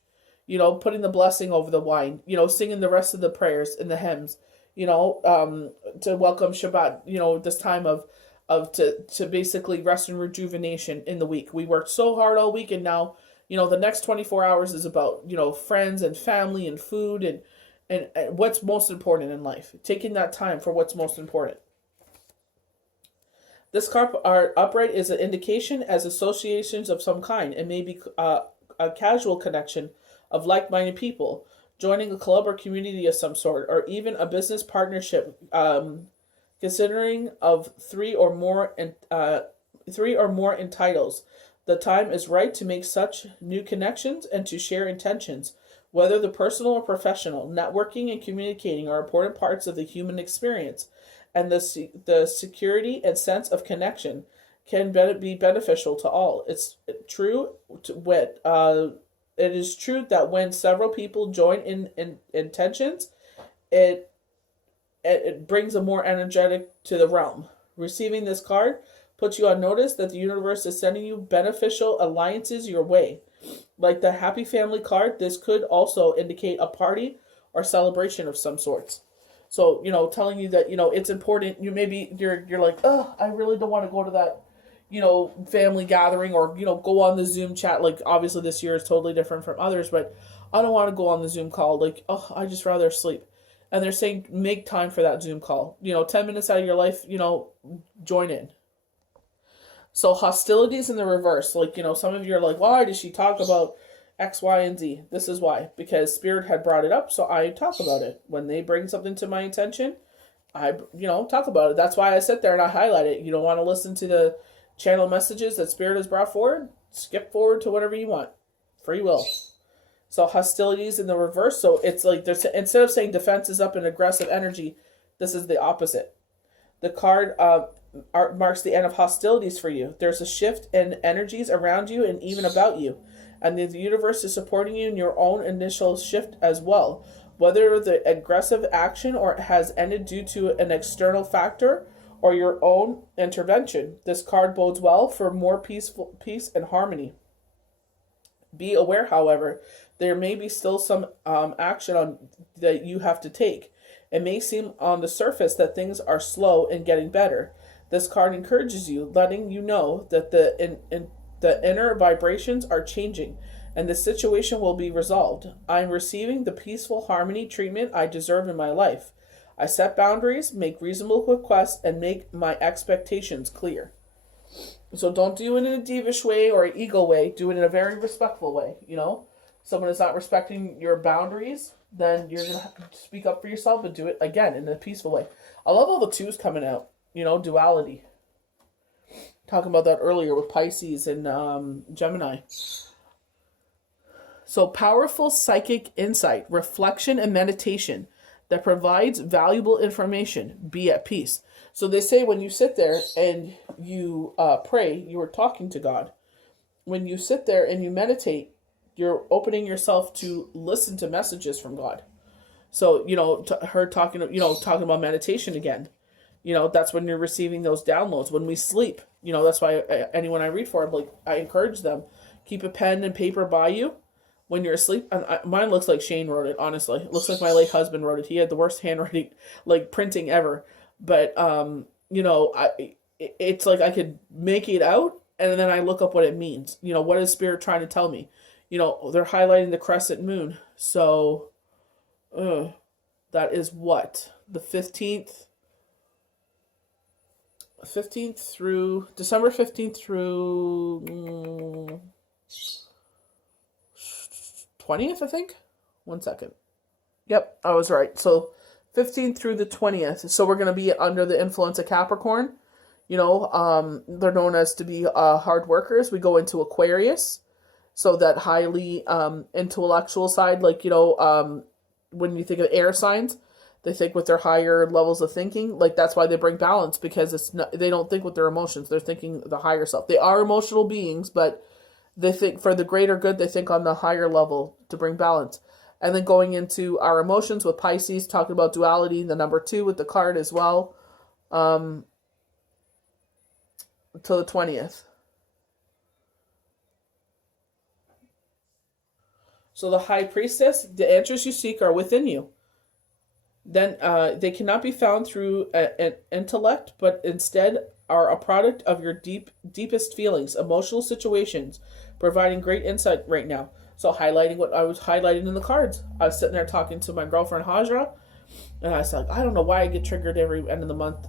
Putting the blessing over the wine. Singing the rest of the prayers and the hymns. To welcome Shabbat. This time to basically rest and rejuvenation in the week. We worked so hard all week, and now the next 24 hours is about, friends and family and food and what's most important in life. Taking that time for what's most important. This card upright is an indication as associations of some kind. It may be a casual connection of like-minded people, joining a club or community of some sort, or even a business partnership, considering of 3 or more in titles. The time is right to make such new connections and to share intentions. Whether the personal or professional, networking and communicating are important parts of the human experience, and the security and sense of connection can be beneficial to all. It is true that when several people join in intentions, it brings a more energetic to the realm. Receiving this card puts you on notice that the universe is sending you beneficial alliances your way. Like the happy family card, this could also indicate a party or celebration of some sorts. So, telling you that, it's important. You're like, oh, I really don't want to go to that, family gathering, or, go on the Zoom chat. Like, obviously this year is totally different from others, but I don't want to go on the Zoom call. Like, oh, I just rather sleep. And they're saying, make time for that Zoom call. 10 minutes out of your life, join in. So hostilities in the reverse. Like, some of you are like, why did she talk about X, Y, and Z? This is why. Because Spirit had brought it up, so I talk about it. When they bring something to my attention, I, talk about it. That's why I sit there and I highlight it. You don't want to listen to the channel messages that Spirit has brought forward? Skip forward to whatever you want. Free will. So hostilities in the reverse. So it's like, instead of saying defense is up and aggressive energy, this is the opposite. The card marks the end of hostilities for you. There's a shift in energies around you and even about you. And the universe is supporting you in your own initial shift as well. Whether the aggressive action or has ended due to an external factor or your own intervention, this card bodes well for more peace and harmony. Be aware, however, there may be still some action that you have to take. It may seem on the surface that things are slow and getting better. This card encourages you, letting you know that the inner vibrations are changing and the situation will be resolved. I am receiving the peaceful harmony treatment I deserve in my life. I set boundaries, make reasonable requests, and make my expectations clear. So don't do it in a divish way or an ego way. Do it in a very respectful way, someone is not respecting your boundaries, then you're going to have to speak up for yourself and do it again in a peaceful way. I love all the twos coming out, duality. Talking about that earlier with Pisces and Gemini. So powerful psychic insight, reflection, and meditation that provides valuable information. Be at peace. So they say when you sit there and you pray, you are talking to God. When you sit there and you meditate, you're opening yourself to listen to messages from God. So, her talking about meditation again. That's when you're receiving those downloads. When we sleep, that's why anyone I read for, I encourage them, keep a pen and paper by you when you're asleep. Mine looks like Shane wrote it, honestly. It looks like my late husband wrote it. He had the worst handwriting, printing ever. But, it's like I could make it out, and then I look up what it means. What is Spirit trying to tell me? They're highlighting the crescent moon. So, that is what? The 15th through, December 15th through 20th, I think. 1 second. Yep, I was right. So 15th through the 20th. So we're going to be under the influence of Capricorn. They're known as to be hard workers. We go into Aquarius. So that highly intellectual side, when you think of air signs, they think with their higher levels of thinking. That's why they bring balance, because they don't think with their emotions. They're thinking the higher self. They are emotional beings, but they think for the greater good. They think on the higher level to bring balance. And then going into our emotions with Pisces, talking about duality, the number 2 with the card as well, till the 20th. So the High Priestess, the answers you seek are within you. Then they cannot be found through an intellect, but instead are a product of your deepest feelings, emotional situations, providing great insight right now. So highlighting what I was highlighting in the cards. I was sitting there talking to my girlfriend Hajra, and I was like, I don't know why I get triggered every end of the month.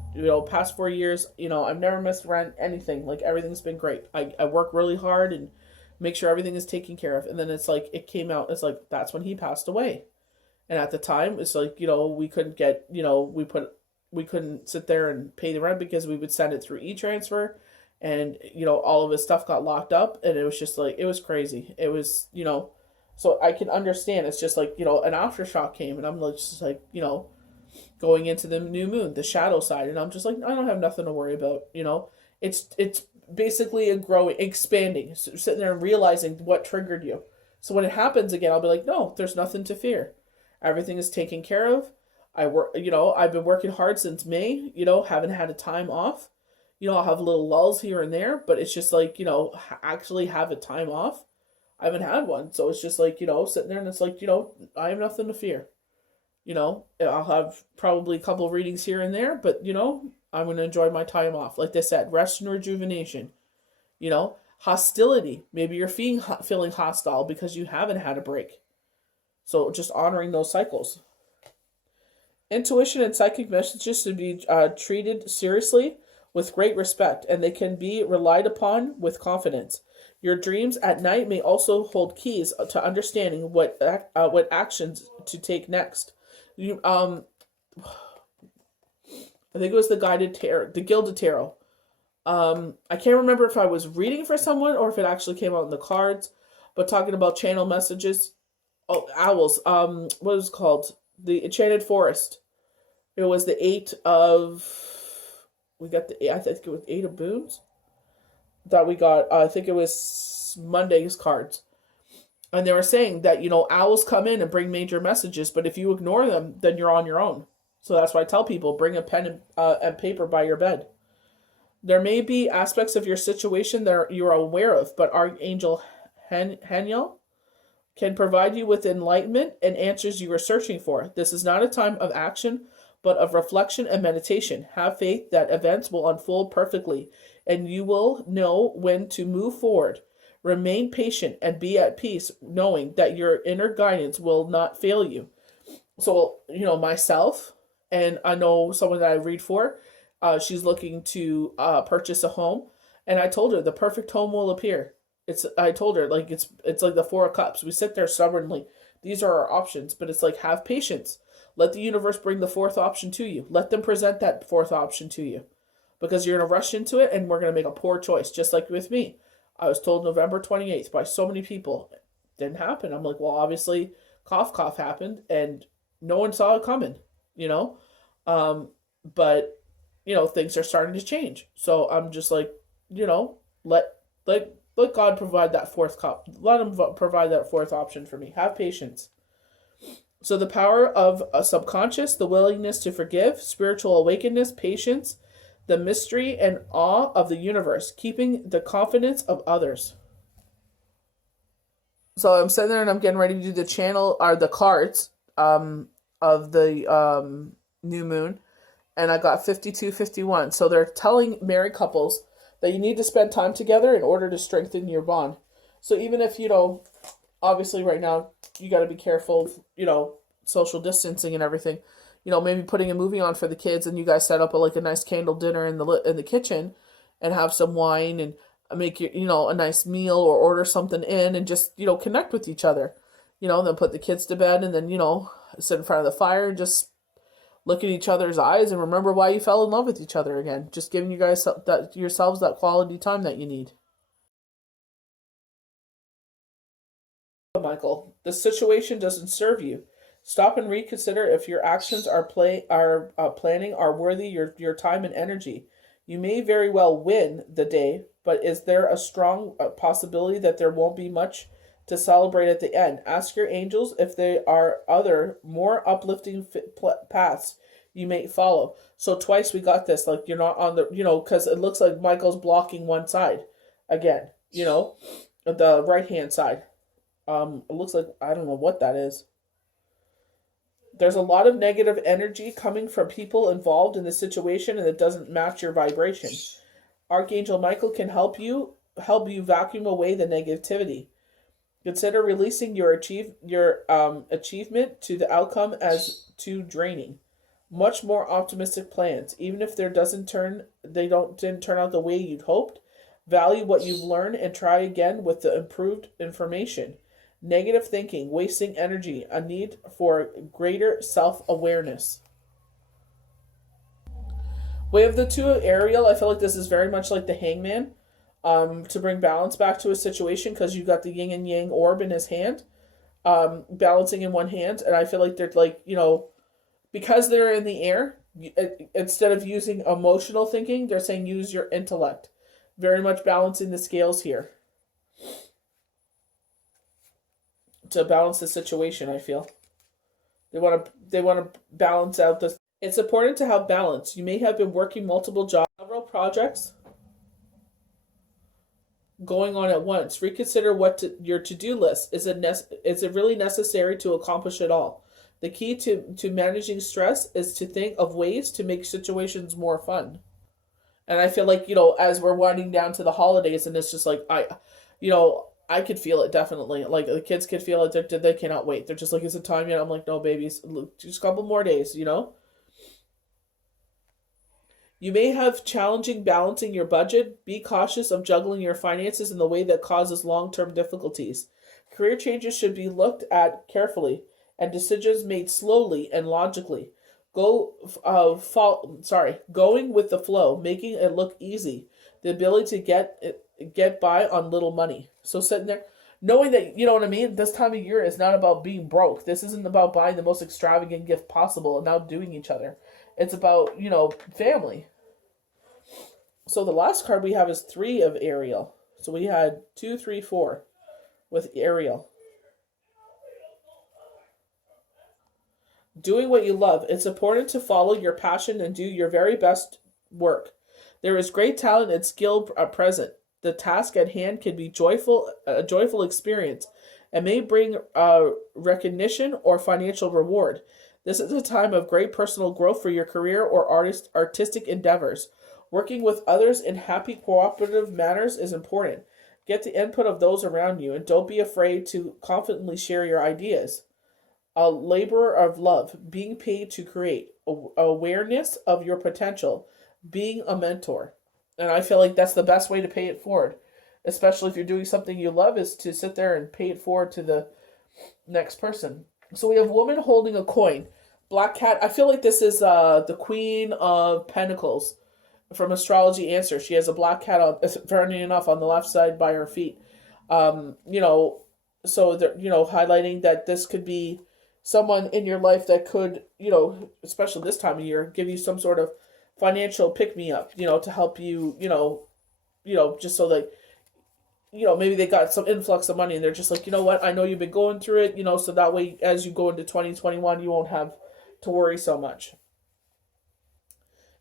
Past 4 years, I've never missed rent, anything. Everything's been great. I work really hard and make sure everything is taken care of. And then it's it came out, that's when he passed away. And at the time, it's we couldn't get, we couldn't sit there and pay the rent because we would send it through e-transfer, and, all of his stuff got locked up, and it was just it was crazy. It was, so I can understand. It's just an aftershock came, and I'm just going into the new moon, the shadow side, and I'm just I don't have nothing to worry about, it's basically expanding, sitting there and realizing what triggered you. So when it happens again, I'll be no, there's nothing to fear. Everything is taken care of. I've been working hard since May, haven't had a time off. I'll have little lulls here and there, but it's just actually have a time off. I haven't had one. So it's just sitting there, and it's I have nothing to fear. I'll have probably a couple of readings here and there, but I'm going to enjoy my time off. Like they said, rest and rejuvenation. Hostility. Maybe you're feeling hostile because you haven't had a break. So just honoring those cycles. Intuition and psychic messages should be treated seriously with great respect, and they can be relied upon with confidence. Your dreams at night may also hold keys to understanding what actions to take next. I think it was the Guided Tarot, the Gilded Tarot. I can't remember if I was reading for someone or if it actually came out in the cards, but talking about channel messages. Oh, owls. What was it called? The Enchanted Forest. It was the 8 of... We got I think it was 8 of Boons that we got. I think it was Monday's cards. And they were saying that, owls come in and bring major messages, but if you ignore them, then you're on your own. So that's why I tell people, bring a pen and paper by your bed. There may be aspects of your situation that you are aware of, but Archangel Haniel can provide you with enlightenment and answers you are searching for. This is not a time of action, but of reflection and meditation. Have faith that events will unfold perfectly, and you will know when to move forward. Remain patient and be at peace, knowing that your inner guidance will not fail you. So, myself, and I know someone that I read for, she's looking to purchase a home, and I told her the perfect home will appear. I told her, like, it's like the Four of Cups. We sit there stubbornly. These are our options, but it's like, have patience. Let the universe bring the fourth option to you. Let them present that fourth option to you, because you're going to rush into it and we're going to make a poor choice. Just like with me, I was told November 28th by so many people. It didn't happen. I'm like, well, obviously, cough happened, and no one saw it coming, you know? But, things are starting to change. So I'm just like, let, let God provide that fourth cup. Let him provide that fourth option for me. Have patience. So the power of a subconscious, the willingness to forgive, spiritual awakeness, patience, the mystery and awe of the universe, keeping the confidence of others. So I'm sitting there and I'm getting ready to do the channel, or the cards of the new moon, and I got 5251. So they're telling married couples that you need to spend time together in order to strengthen your bond. So even if, obviously right now you got to be careful, social distancing and everything, maybe putting a movie on for the kids, and you guys set up a nice candle dinner in the kitchen, and have some wine, and make a nice meal, or order something in, and just connect with each other, then put the kids to bed, and then sit in front of the fire and just look at each other's eyes and remember why you fell in love with each other again. Just giving you guys yourselves that quality time that you need. Michael, the situation doesn't serve you. Stop and reconsider if your actions planning are worthy your time and energy. You may very well win the day, but is there a strong possibility that there won't be much to celebrate at the end? Ask your angels if there are other, more uplifting paths you may follow. So twice we got this, like, you're not on the, because it looks like Michael's blocking one side again, the right-hand side. It looks like, I don't know what that is. There's a lot of negative energy coming from people involved in the situation, and it doesn't match your vibration. Archangel Michael can help you vacuum away the negativity. Consider releasing your achievement to the outcome as too draining. Much more optimistic plans, even if didn't turn out the way you'd hoped. Value what you've learned and try again with the improved information. Negative thinking, wasting energy, a need for greater self-awareness. We have the two of Ariel. I feel like this is very much like the Hangman, to bring balance back to a situation, because you got the yin and yang orb in his hand, balancing in one hand, and I feel like they're like, because they're in the air, instead of using emotional thinking, they're saying use your intellect. Very much balancing the scales here to balance the situation. I feel they want to balance out this. It's important to have balance. You may have been working multiple jobs, several projects going on at once. Reconsider your to-do list. Is it really necessary to accomplish it all? The key to managing stress is to think of ways to make situations more fun. And I feel like, as we're winding down to the holidays, and it's just like, I could feel it definitely. Like, the kids could feel it. They cannot wait. They're just like, is it time yet? I'm like, no, babies, just a couple more days, You may have challenging balancing your budget. Be cautious of juggling your finances in the way that causes long-term difficulties. Career changes should be looked at carefully, and decisions made slowly and logically. Going with the flow, making it look easy. The ability to get by on little money. So sitting there, knowing that, you know what I mean? This time of year is not about being broke. This isn't about buying the most extravagant gift possible and outdoing each other. It's about, family. So the last card we have is 3 of Ariel. So we had 2, 3, 4 with Ariel. Doing what you love. It's important to follow your passion and do your very best work. There is great talent and skill present. The task at hand can be a joyful experience, and may bring recognition or financial reward. This is a time of great personal growth for your career or artistic endeavors. Working with others in happy cooperative manners is important. Get the input of those around you, and don't be afraid to confidently share your ideas. A laborer of love, being paid to create, awareness of your potential, being a mentor. And I feel like that's the best way to pay it forward. especially if you're doing something you love, is to sit there and pay it forward to the next person. So we have woman holding a coin. Black cat. I feel like this is the Queen of Pentacles from Astrology Answer. She has a black cat on, funny enough, on the left side by her feet. So they're, highlighting that this could be someone in your life that could, especially this time of year, give you some sort of financial pick-me-up, to help you, just so that, maybe they got some influx of money and they're just like, you know what, I know you've been going through it, so that way as you go into 2021, you won't have to worry so much.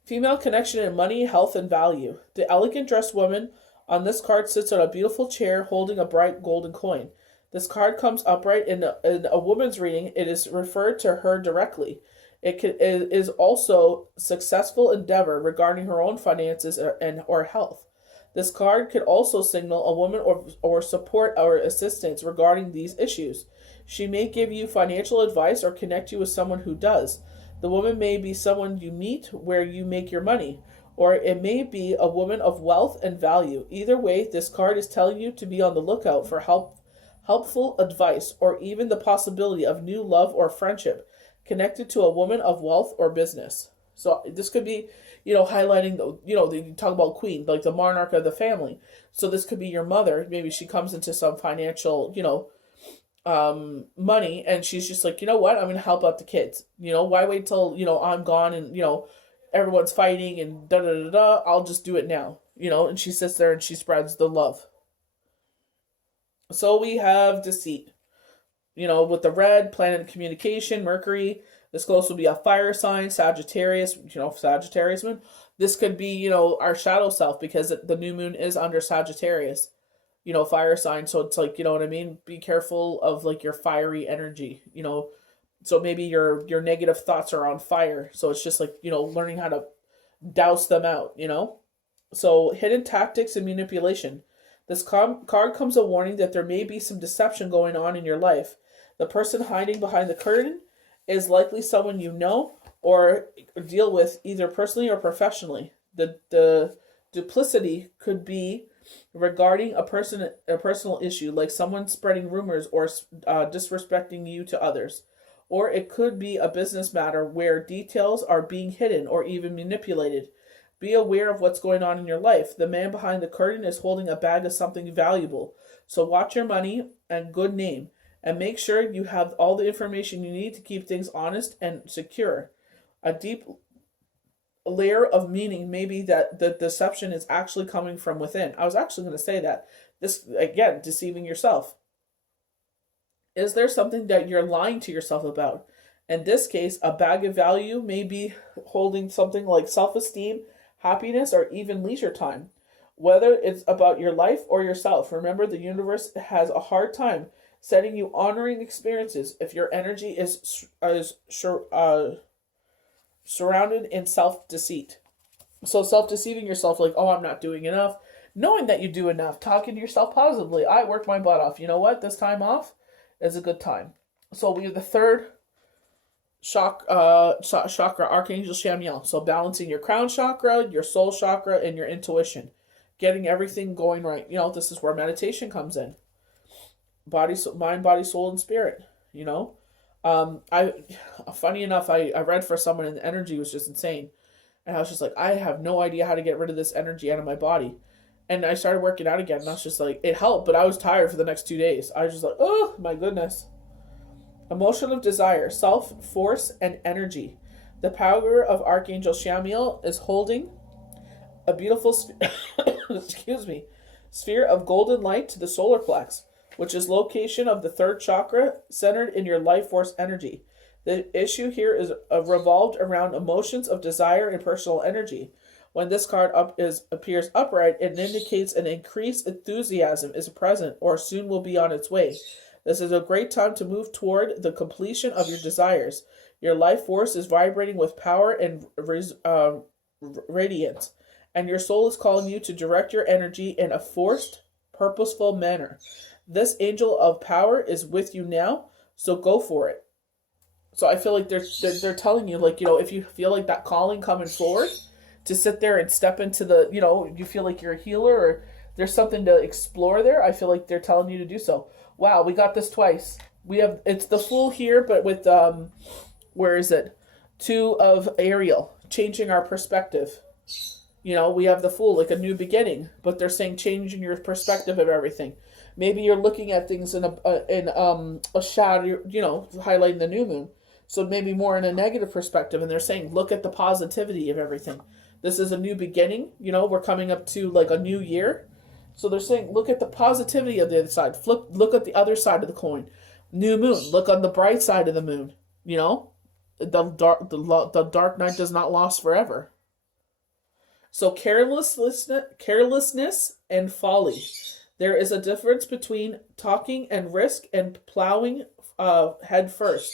Female connection in money, health, and value. The elegant dressed woman on this card sits on a beautiful chair holding a bright golden coin. This card comes upright in a woman's reading. It is referred to her directly. It is also successful endeavor regarding her own finances or health. This card could also signal a woman or support or assistance regarding these issues. She may give you financial advice or connect you with someone who does. The woman may be someone you meet where you make your money, or it may be a woman of wealth and value. Either way, this card is telling you to be on the lookout for helpful advice, or even the possibility of new love or friendship connected to a woman of wealth or business. So this could be, highlighting, you talk about queen, like the monarch of the family. So this could be your mother. Maybe she comes into some financial, money, and she's just like, you know what, I'm going to help out the kids. Why wait till, I'm gone and, everyone's fighting and da-da-da-da. I'll just do it now, and she sits there and she spreads the love. So we have deceit, with the red, planet of communication, Mercury. This could also be a fire sign, Sagittarius, Sagittarius moon. This could be, our shadow self, because the new moon is under Sagittarius, fire sign. So it's like, what I mean? Be careful of like your fiery energy, so maybe your negative thoughts are on fire. So it's just like, learning how to douse them out, So hidden tactics and manipulation. This card comes a warning that there may be some deception going on in your life. The person hiding behind the curtain is likely someone you know or deal with either personally or professionally. The duplicity could be regarding a personal issue, like someone spreading rumors or disrespecting you to others. Or it could be a business matter where details are being hidden or even manipulated. Be aware of what's going on in your life. The man behind the curtain is holding a bag of something valuable. So watch your money and good name, and make sure you have all the information you need to keep things honest and secure. A deep layer of meaning may be that the deception is actually coming from within. I was actually going to say that. This, again, deceiving yourself. Is there something that you're lying to yourself about? In this case, a bag of value may be holding something like self-esteem, happiness, or even leisure time. Whether it's about your life or yourself, remember the universe has a hard time setting you honoring experiences if your energy is surrounded in self-deceit. So self-deceiving yourself, like, oh, I'm not doing enough. Knowing that you do enough, talking to yourself positively. I worked my butt off. You know what? This time off is a good time. So we have the third chakra, Archangel Chamuel. So balancing your crown chakra, your soul chakra, and your intuition. Getting everything going right. This is where meditation comes in. Mind, body, soul, and spirit. Funny enough, I read for someone and the energy was just insane. And I was just like, I have no idea how to get rid of this energy out of my body. And I started working out again, and I was just like, it helped, but I was tired for the next 2 days. I was just like, oh my goodness. Emotion of desire, self, force, and energy. The power of Archangel Chamuel is holding a beautiful sphere of golden light to the solar plex, which is location of the third chakra centered in your life force energy. The issue here is revolved around emotions of desire and personal energy. When this card appears upright, it indicates an increased enthusiasm is present or soon will be on its way. This is a great time to move toward the completion of your desires. Your life force is vibrating with power and radiance, and your soul is calling you to direct your energy in a forced, purposeful manner. This angel of power is with you now, so go for it. So I feel like they're telling you, like, if you feel like that calling coming forward, to sit there and step into the, you feel like you're a healer or there's something to explore there. I feel like they're telling you to do so. Wow, we got this twice. We have, it's the Fool here, but with, where is it? 2 of Ariel, changing our perspective. You know, we have the Fool, like a new beginning, but they're saying changing your perspective of everything. Maybe you're looking at things in a shadow, you know, highlighting the new moon. So maybe more in a negative perspective, and they're saying look at the positivity of everything. This is a new beginning. You know, we're coming up to like a new year. So they're saying look at the positivity of the other side. Look at the other side of the coin. New moon. Look on the bright side of the moon. You know, the dark night does not last forever. So carelessness and folly. There is a difference between talking and risk and plowing head first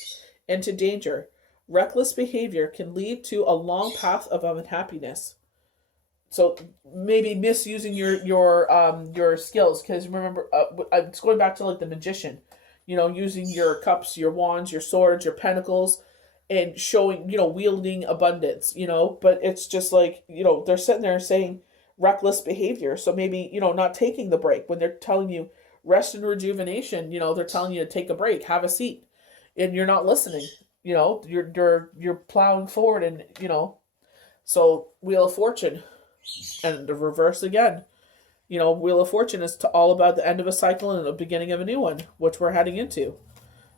into danger. Reckless behavior can lead to a long path of unhappiness. So maybe misusing your skills, because remember, it's going back to like the magician. You know, using your cups, your wands, your swords, your pentacles, and showing, you know, wielding abundance, you know, but it's just like, you know, they're sitting there saying reckless behavior. So maybe, you know, not taking the break when they're telling you rest and rejuvenation, you know, they're telling you to take a break, have a seat, and you're not listening, you know, you're plowing forward, and, you know, so Wheel of Fortune and the reverse again. You know, Wheel of Fortune is all about the end of a cycle and the beginning of a new one, which we're heading into.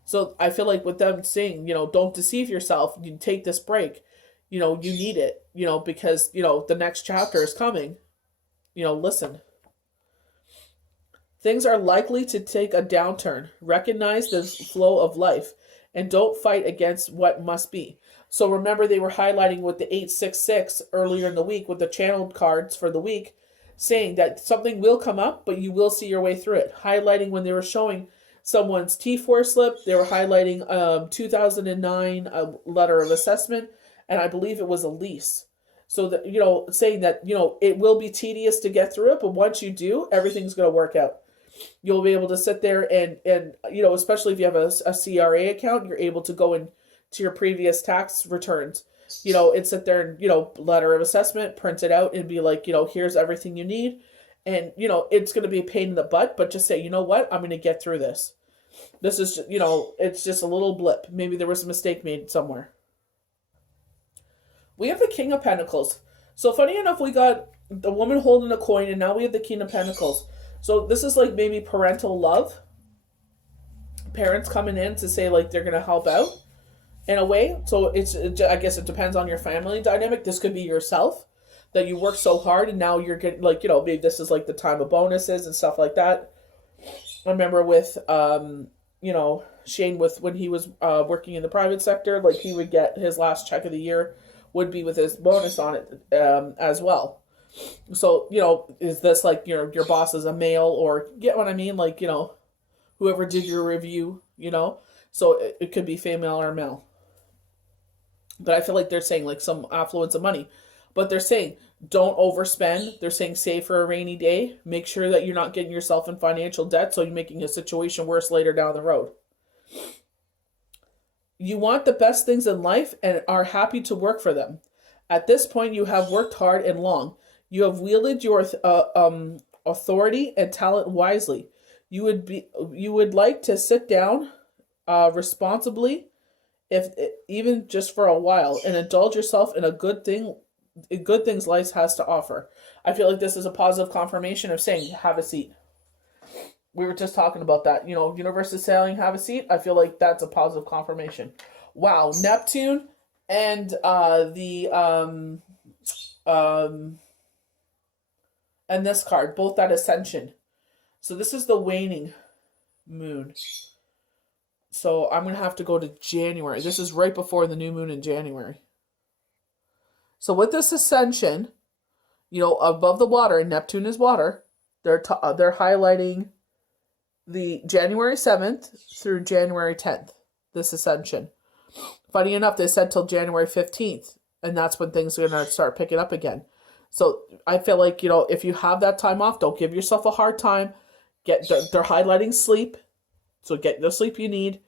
So I feel like with them saying, you know, don't deceive yourself, you take this break, you know, you need it, you know, because, you know, the next chapter is coming, you know, listen. Things are likely to take a downturn. Recognize the flow of life and don't fight against what must be. So remember, they were highlighting with the 866 earlier in the week with the channeled cards for the week, saying that something will come up, but you will see your way through it. Highlighting when they were showing someone's T4 slip, they were highlighting 2009 letter of assessment, and I believe it was a lease. So that, you know, saying that, you know, it will be tedious to get through it, but once you do, everything's going to work out. You'll be able to sit there and you know, especially if you have a CRA account, you're able to go into your previous tax returns, you know, and sit there and, you know, letter of assessment, print it out and be like, you know, here's everything you need. And, you know, it's going to be a pain in the butt, but just say, you know what, I'm going to get through this. This is, you know, it's just a little blip. Maybe there was a mistake made somewhere. We have the King of Pentacles. So funny enough, we got the woman holding a coin, and now we have the King of Pentacles. So this is like maybe parental love. Parents coming in to say like they're going to help out in a way. So I guess it depends on your family dynamic. This could be yourself, that you work so hard and now you're getting, like, you know, maybe this is like the time of bonuses and stuff like that. I remember with, you know, Shane, with when he was working in the private sector, like he would get his last check of the year would be with his bonus on it as well. So, you know, is this like your boss is a male, or get what I mean? Like, you know, whoever did your review, you know, so it could be female or male. But I feel like they're saying like some affluence of money, but they're saying don't overspend. They're saying save for a rainy day. Make sure that you're not getting yourself in financial debt, so you're making a situation worse later down the road. You want the best things in life and are happy to work for them. At this point, you have worked hard and long. You have wielded your authority and talent wisely. You would like to sit down responsibly, if even just for a while, and indulge yourself in good things life has to offer. I feel like this is a positive confirmation of saying have a seat. We were just talking about that. You know, universe is saying have a seat. I feel like that's a positive confirmation. Wow, Neptune and and this card, both at ascension. So this is the waning moon. So I'm going to have to go to January. This is right before the new moon in January. So with this ascension, you know, above the water, and Neptune is water, they're highlighting the January 7th through January 10th, this ascension. Funny enough, they said till January 15th, and that's when things are going to start picking up again. So I feel like, you know, if you have that time off, don't give yourself a hard time. They're highlighting sleep, so get the sleep you need.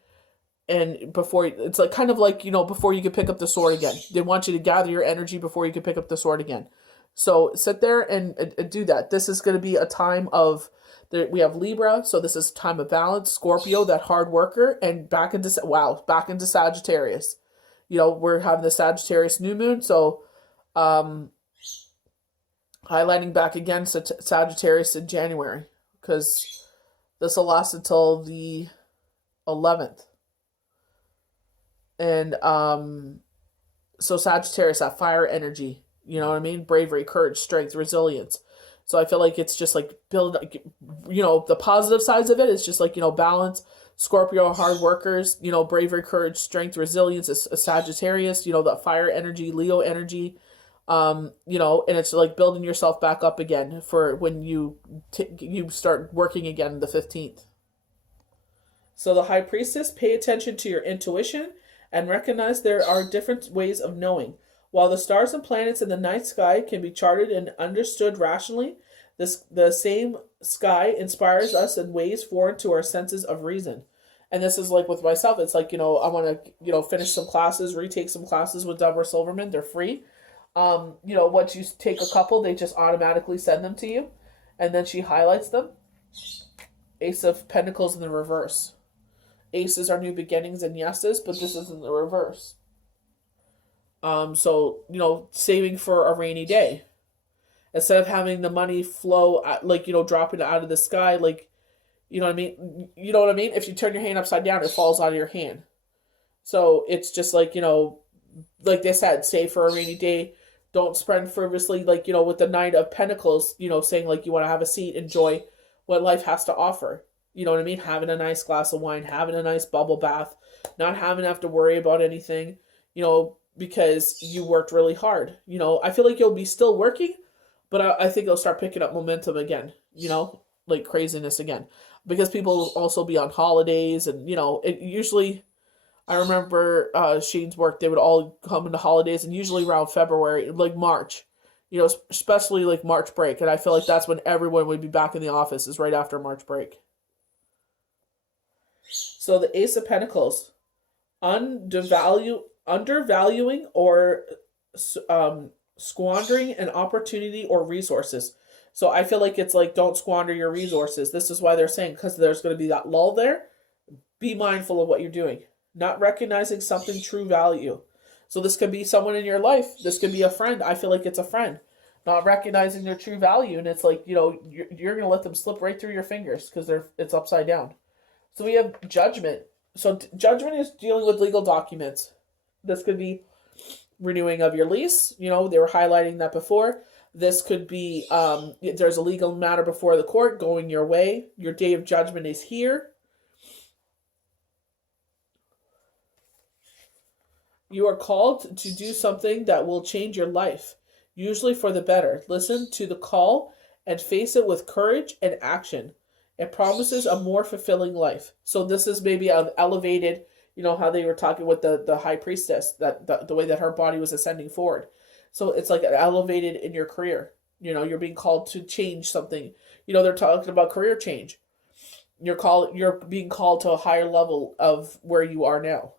And before, it's like kind of like, you know, before you can pick up the sword again. They want you to gather your energy before you can pick up the sword again. So sit there and do that. This is going to be a time of, we have Libra, so this is time of balance. Scorpio, that hard worker, and back into Sagittarius. We're having the Sagittarius new moon, so highlighting back again Sagittarius in January, because this will last until the 11th. And so Sagittarius, that fire energy, you know what I mean? Bravery, courage, strength, resilience. So I feel like it's just like build, the positive sides of it is just like, balance. Scorpio, hard workers, bravery, courage, strength, resilience is a Sagittarius, that fire energy, Leo energy, and it's like building yourself back up again for when you start working again the 15th. So the High Priestess, pay attention to your intuition and recognize there are different ways of knowing. While the stars and planets in the night sky can be charted and understood rationally, the same sky inspires us in ways foreign to our senses of reason. And this is like with myself, it's like, I want to, finish some classes, retake some classes with Deborah Silverman. They're free. Once you take a couple, they just automatically send them to you. And then she highlights them. Ace of Pentacles in the reverse. Aces are new beginnings and yeses, but this is in the reverse. So, saving for a rainy day. Instead of having the money flow, dropping it out of the sky, you know what I mean? You know what I mean? If you turn your hand upside down, it falls out of your hand. So it's just like they said, save for a rainy day. Don't spend frivolously, with the Knight of Pentacles, saying you want to have a seat, enjoy what life has to offer. You know what I mean? Having a nice glass of wine, having a nice bubble bath, not having to have to worry about anything, because you worked really hard. I feel like you'll be still working, but I think it'll start picking up momentum again, like craziness again. Because people will also be on holidays and, it usually, I remember Shane's work, they would all come into holidays and usually around February, like March, especially like March break. And I feel like that's when everyone would be back in the office, is right after March break. So the Ace of Pentacles, undervaluing or squandering an opportunity or resources. So I feel like it's like, don't squander your resources. This is why they're saying, because there's going to be that lull there. Be mindful of what you're doing. Not recognizing something true value. So this could be someone in your life. This could be a friend. I feel like it's a friend. Not recognizing their true value. And it's like, you're going to let them slip right through your fingers because it's upside down. So we have Judgment. So Judgment is dealing with legal documents. This could be renewing of your lease. They were highlighting that before. This could be, there's a legal matter before the court going your way. Your day of judgment is here. You are called to do something that will change your life, usually for the better. Listen to the call and face it with courage and action. It promises a more fulfilling life. So this is maybe an elevated, how they were talking with the High Priestess, that the way that her body was ascending forward. So it's like elevated in your career. You're being called to change something. They're talking about career change. You're being called to a higher level of where you are now.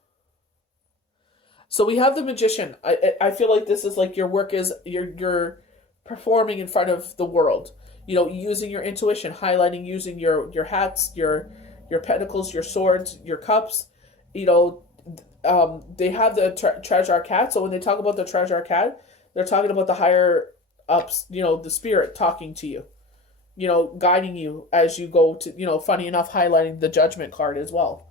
So we have the Magician. I feel like this is like your work is you're performing in front of the world. Using your intuition, highlighting, using your hats, your pentacles, your swords, your cups. They have the treasure cat. So when they talk about the treasure cat, they're talking about the higher ups, the spirit talking to you, guiding you as you go to, funny enough, highlighting the Judgment card as well.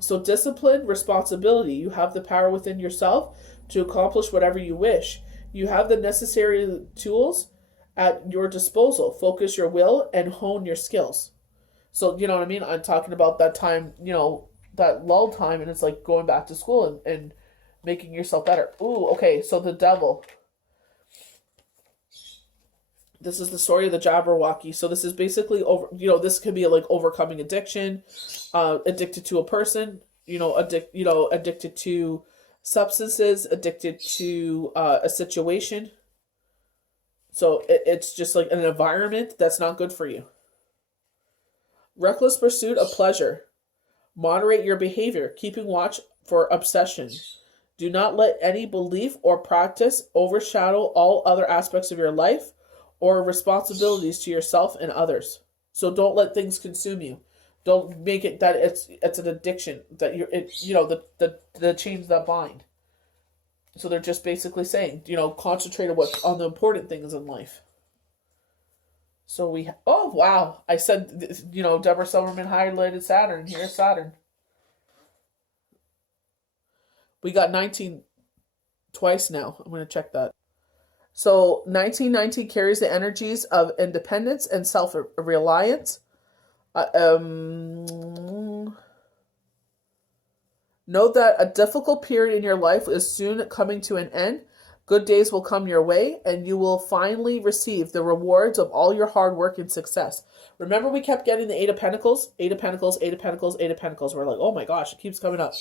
So discipline, responsibility. You have the power within yourself to accomplish whatever you wish. You have the necessary tools at your disposal. Focus your will and hone your skills. So, you know what I mean? I'm talking about that time, that lull time, and it's like going back to school and making yourself better. Ooh, okay, so the Devil. This is the story of the Jabberwocky. So this is basically this could be like overcoming addiction, addicted to a person, addicted to substances, addicted to a situation. So it's just like an environment that's not good for you. Reckless pursuit of pleasure. Moderate your behavior, keeping watch for obsession. Do not let any belief or practice overshadow all other aspects of your life or responsibilities to yourself and others. So don't let things consume you. Don't make it that it's an addiction, that the chains that bind. So they're just basically saying, concentrate on the important things in life. So oh wow, I said, Deborah Silverman highlighted Saturn. Here's Saturn. We got 19 twice now. I'm going to check that. So 1919 carries the energies of independence and self-reliance. Note that a difficult period in your life is soon coming to an end. Good days will come your way, and you will finally receive the rewards of all your hard work and success. Remember, we kept getting the Eight of Pentacles, Eight of Pentacles, Eight of Pentacles, Eight of Pentacles. We're like, oh my gosh, it keeps coming up.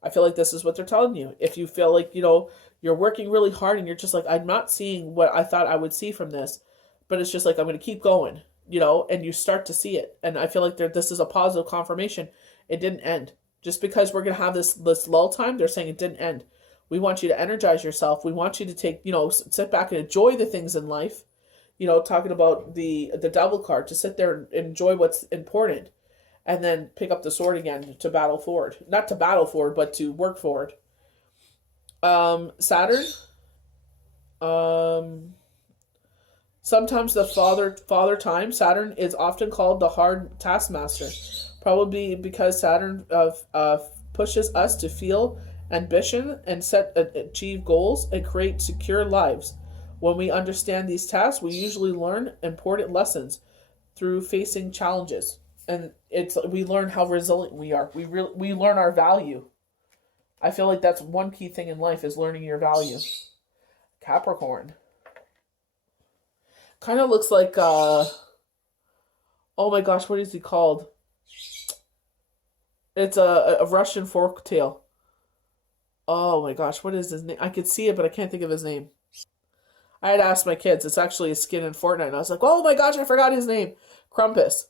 I feel like this is what they're telling you. If you feel like, you're working really hard and you're just like, I'm not seeing what I thought I would see from this, but it's just like, I'm going to keep going, and you start to see it. And I feel like this is a positive confirmation. It didn't end. Just because we're going to have this lull time, they're saying it didn't end. We want you to energize yourself. We want you to take, sit back and enjoy the things in life. Talking about the Devil card, to sit there and enjoy what's important. And then pick up the sword again to battle forward. Not to battle forward, but to work forward. Saturn. Sometimes the father time. Saturn is often called the hard taskmaster. Probably because Saturn pushes us to feel ambition and achieve goals and create secure lives. When we understand these tasks, we usually learn important lessons through facing challenges. And we learn how resilient we are. We learn our value. I feel like that's one key thing in life, is learning your value. Capricorn. Kind of looks like, oh my gosh, what is he called? It's a Russian forktail. Oh my gosh, what is his name? I could see it, but I can't think of his name. I had asked my kids. It's actually a skin in Fortnite. And I was like, oh my gosh, I forgot his name. Krampus.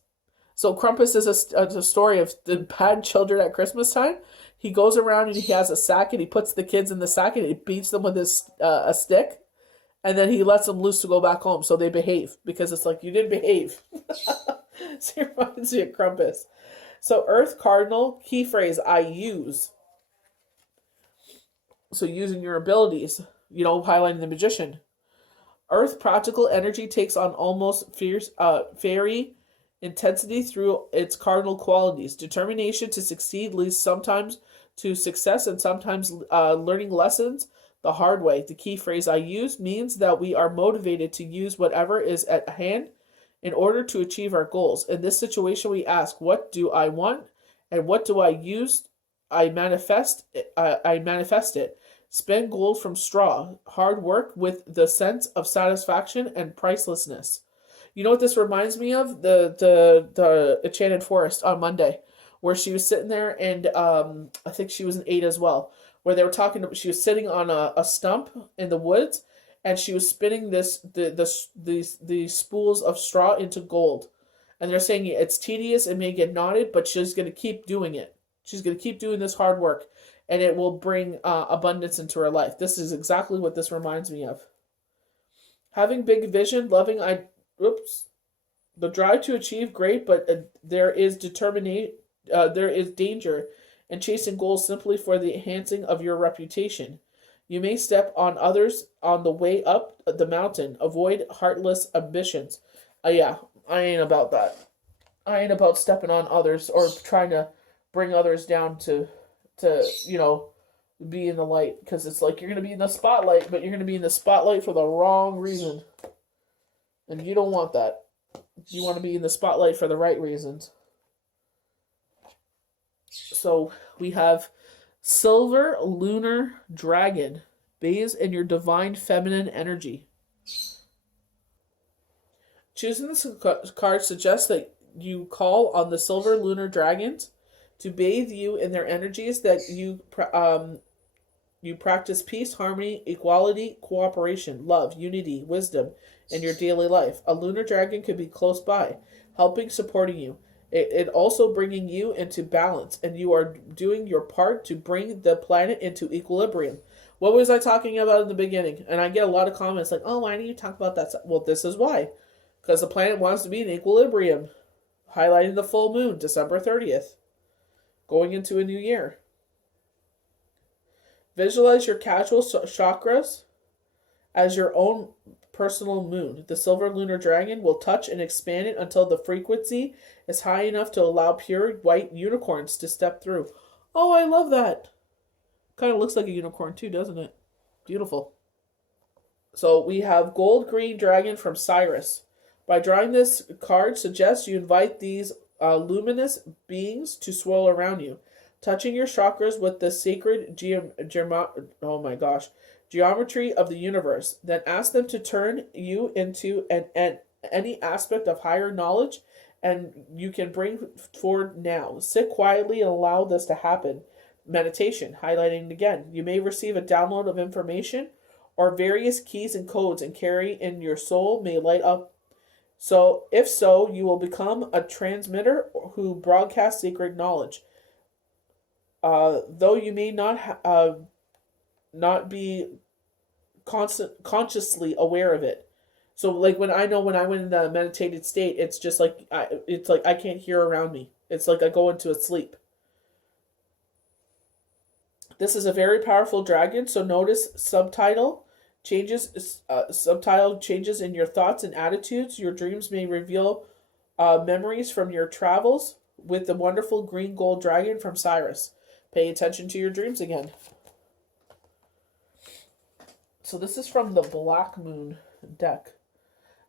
So Krampus is a story of the bad children at Christmas time. He goes around and he has a sack and he puts the kids in the sack and he beats them with a stick. And then he lets them loose to go back home. So they behave, because it's like, you didn't behave. So it reminds me of Krampus. So Earth Cardinal, key phrase, I use. So using your abilities, highlighting the Magician. Earth practical energy takes on almost fierce, fairy intensity through its cardinal qualities. Determination to succeed leads sometimes to success and sometimes learning lessons the hard way. The key phrase I use means that we are motivated to use whatever is at hand in order to achieve our goals. In this situation, we ask, what do I want? And what do I use? I manifest it. Spend gold from straw. Hard work with the sense of satisfaction and pricelessness. You know what this reminds me of? The Enchanted Forest on Monday, where she was sitting there, and I think she was an 8 as well, where they were talking. She was sitting on a stump in the woods, and she was spinning these spools of straw into gold, and they're saying it's tedious and may get knotted, but she's going to keep doing it. She's going to keep doing this hard work, and it will bring abundance into her life. This is exactly what this reminds me of. Having big vision, the drive to achieve great, but there is danger in chasing goals simply for the enhancing of your reputation. You may step on others on the way up the mountain. Avoid heartless ambitions. Yeah, I ain't about that. I ain't about stepping on others or trying to bring others down to be in the light, because it's like you're going to be in the spotlight, but you're going to be in the spotlight for the wrong reason. And you don't want that. You want to be in the spotlight for the right reasons. So we have Silver Lunar Dragon. Bathe in your divine feminine energy. Choosing this card suggests that you call on the Silver Lunar Dragons to bathe you in their energies, that you practice peace, harmony, equality, cooperation, love, unity, wisdom in your daily life. A lunar dragon could be close by, helping, supporting you. It also bringing you into balance, and you are doing your part to bring the planet into equilibrium. What was I talking about in the beginning? And I get a lot of comments like, oh, why do you talk about that? Well, this is why. Because the planet wants to be in equilibrium, highlighting the full moon, December 30th, going into a new year. Visualize your casual chakras as your own personal moon. The silver lunar dragon will touch and expand it until the frequency is high enough to allow pure white unicorns to step through. Oh, I love that. Kind of looks like a unicorn too, doesn't it? Beautiful. So we have gold green dragon from Cyrus. By drawing this card, suggests you invite these luminous beings to swirl around you, touching your chakras with the sacred geometry of the universe. Then ask them to turn you into any aspect of higher knowledge and you can bring forward now. Sit quietly and allow this to happen. Meditation, highlighting again. You may receive a download of information or various keys and codes and carry in your soul may light up. So, if so, you will become a transmitter who broadcasts secret knowledge. Though you may not be consciously aware of it. So, like when I went in the meditated state, it's just like I can't hear around me. It's like I go into a sleep. This is a very powerful dragon, so notice subtitle changes in your thoughts and attitudes. Your dreams may reveal memories from your travels with the wonderful green gold dragon from Cyrus. Pay attention to your dreams again. So this is from the Black Moon deck.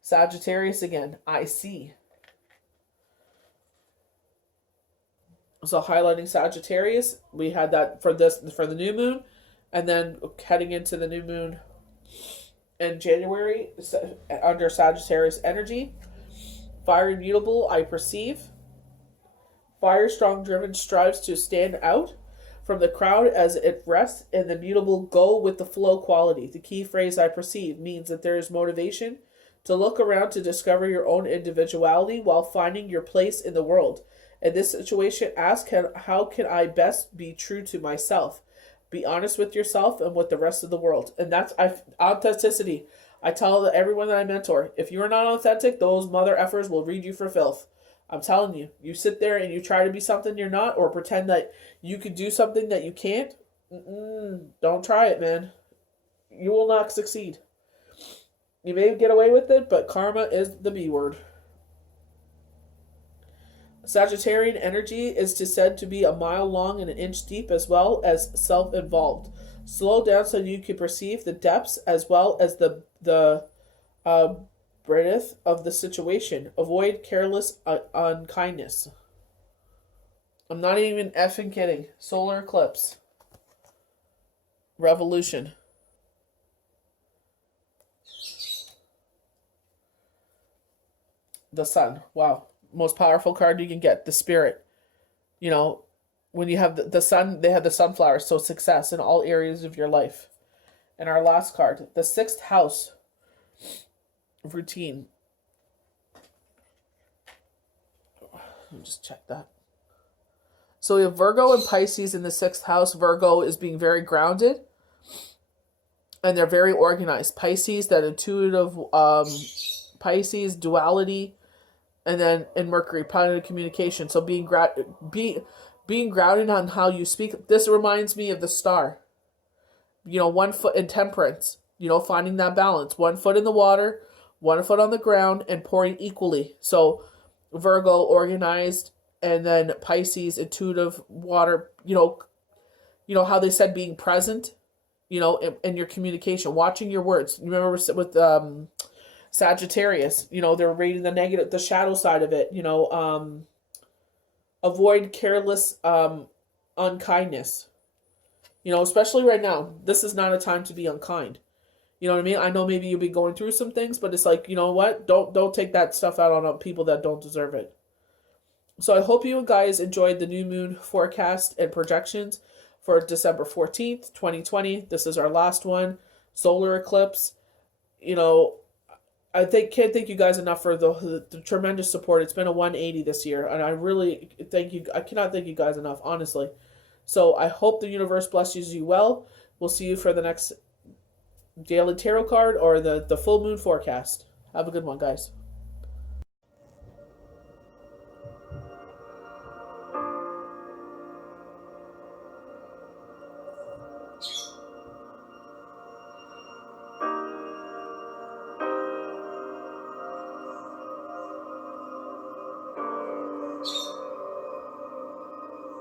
Sagittarius again, I see. So highlighting Sagittarius, we had that for the new moon, and then heading into the new moon in January under Sagittarius energy. Fire immutable, I perceive. Fire strong driven strives to stand out from the crowd as it rests in the mutable go with the flow quality. The key phrase I perceive means that there is motivation to look around to discover your own individuality while finding your place in the world. In this situation, ask how can I best be true to myself? Be honest with yourself and with the rest of the world. And that's authenticity. I tell everyone that I mentor, if you are not authentic, those mother effers will read you for filth. I'm telling you, you sit there and you try to be something you're not or pretend that you could do something that you can't. Don't try it, man. You will not succeed. You may get away with it, but karma is the B word. Sagittarian energy is said to be a mile long and an inch deep as well as self-involved. Slow down so you can perceive the depths as well as the breadth of the situation. Avoid careless unkindness. I'm not even effing kidding. Solar eclipse. Revolution. The sun. Wow. Most powerful card you can get. The spirit. You know, when you have the sun, they have the sunflower. So success in all areas of your life. And our last card. The 6th house. Routine. Let me just check that. So we have Virgo and Pisces in the 6th house. Virgo is being very grounded. And they're very organized. Pisces, that intuitive, Pisces, duality. And then in Mercury, positive communication. So being grounded on how you speak. This reminds me of the star. You know, 1 foot in temperance. You know, finding that balance. 1 foot in the water, 1 foot on the ground, and pouring equally. So Virgo, organized, and then Pisces, intuitive, water. You know how they said being present. You know, in your communication, watching your words. You remember with Sagittarius, you know, they're reading the negative, the shadow side of it, you know, avoid careless unkindness. You know, especially right now, this is not a time to be unkind. You know what I mean? I know maybe you'll be going through some things, but it's like, you know what? Don't take that stuff out on people that don't deserve it. So I hope you guys enjoyed the new moon forecast and projections for December 14th, 2020. This is our last one. Solar eclipse. You know, can't thank you guys enough for the tremendous support. It's been a 180 this year, and I really thank you. I cannot thank you guys enough, honestly. So I hope the universe blesses you well. We'll see you for the next daily tarot card or the full moon forecast. Have a good one, guys.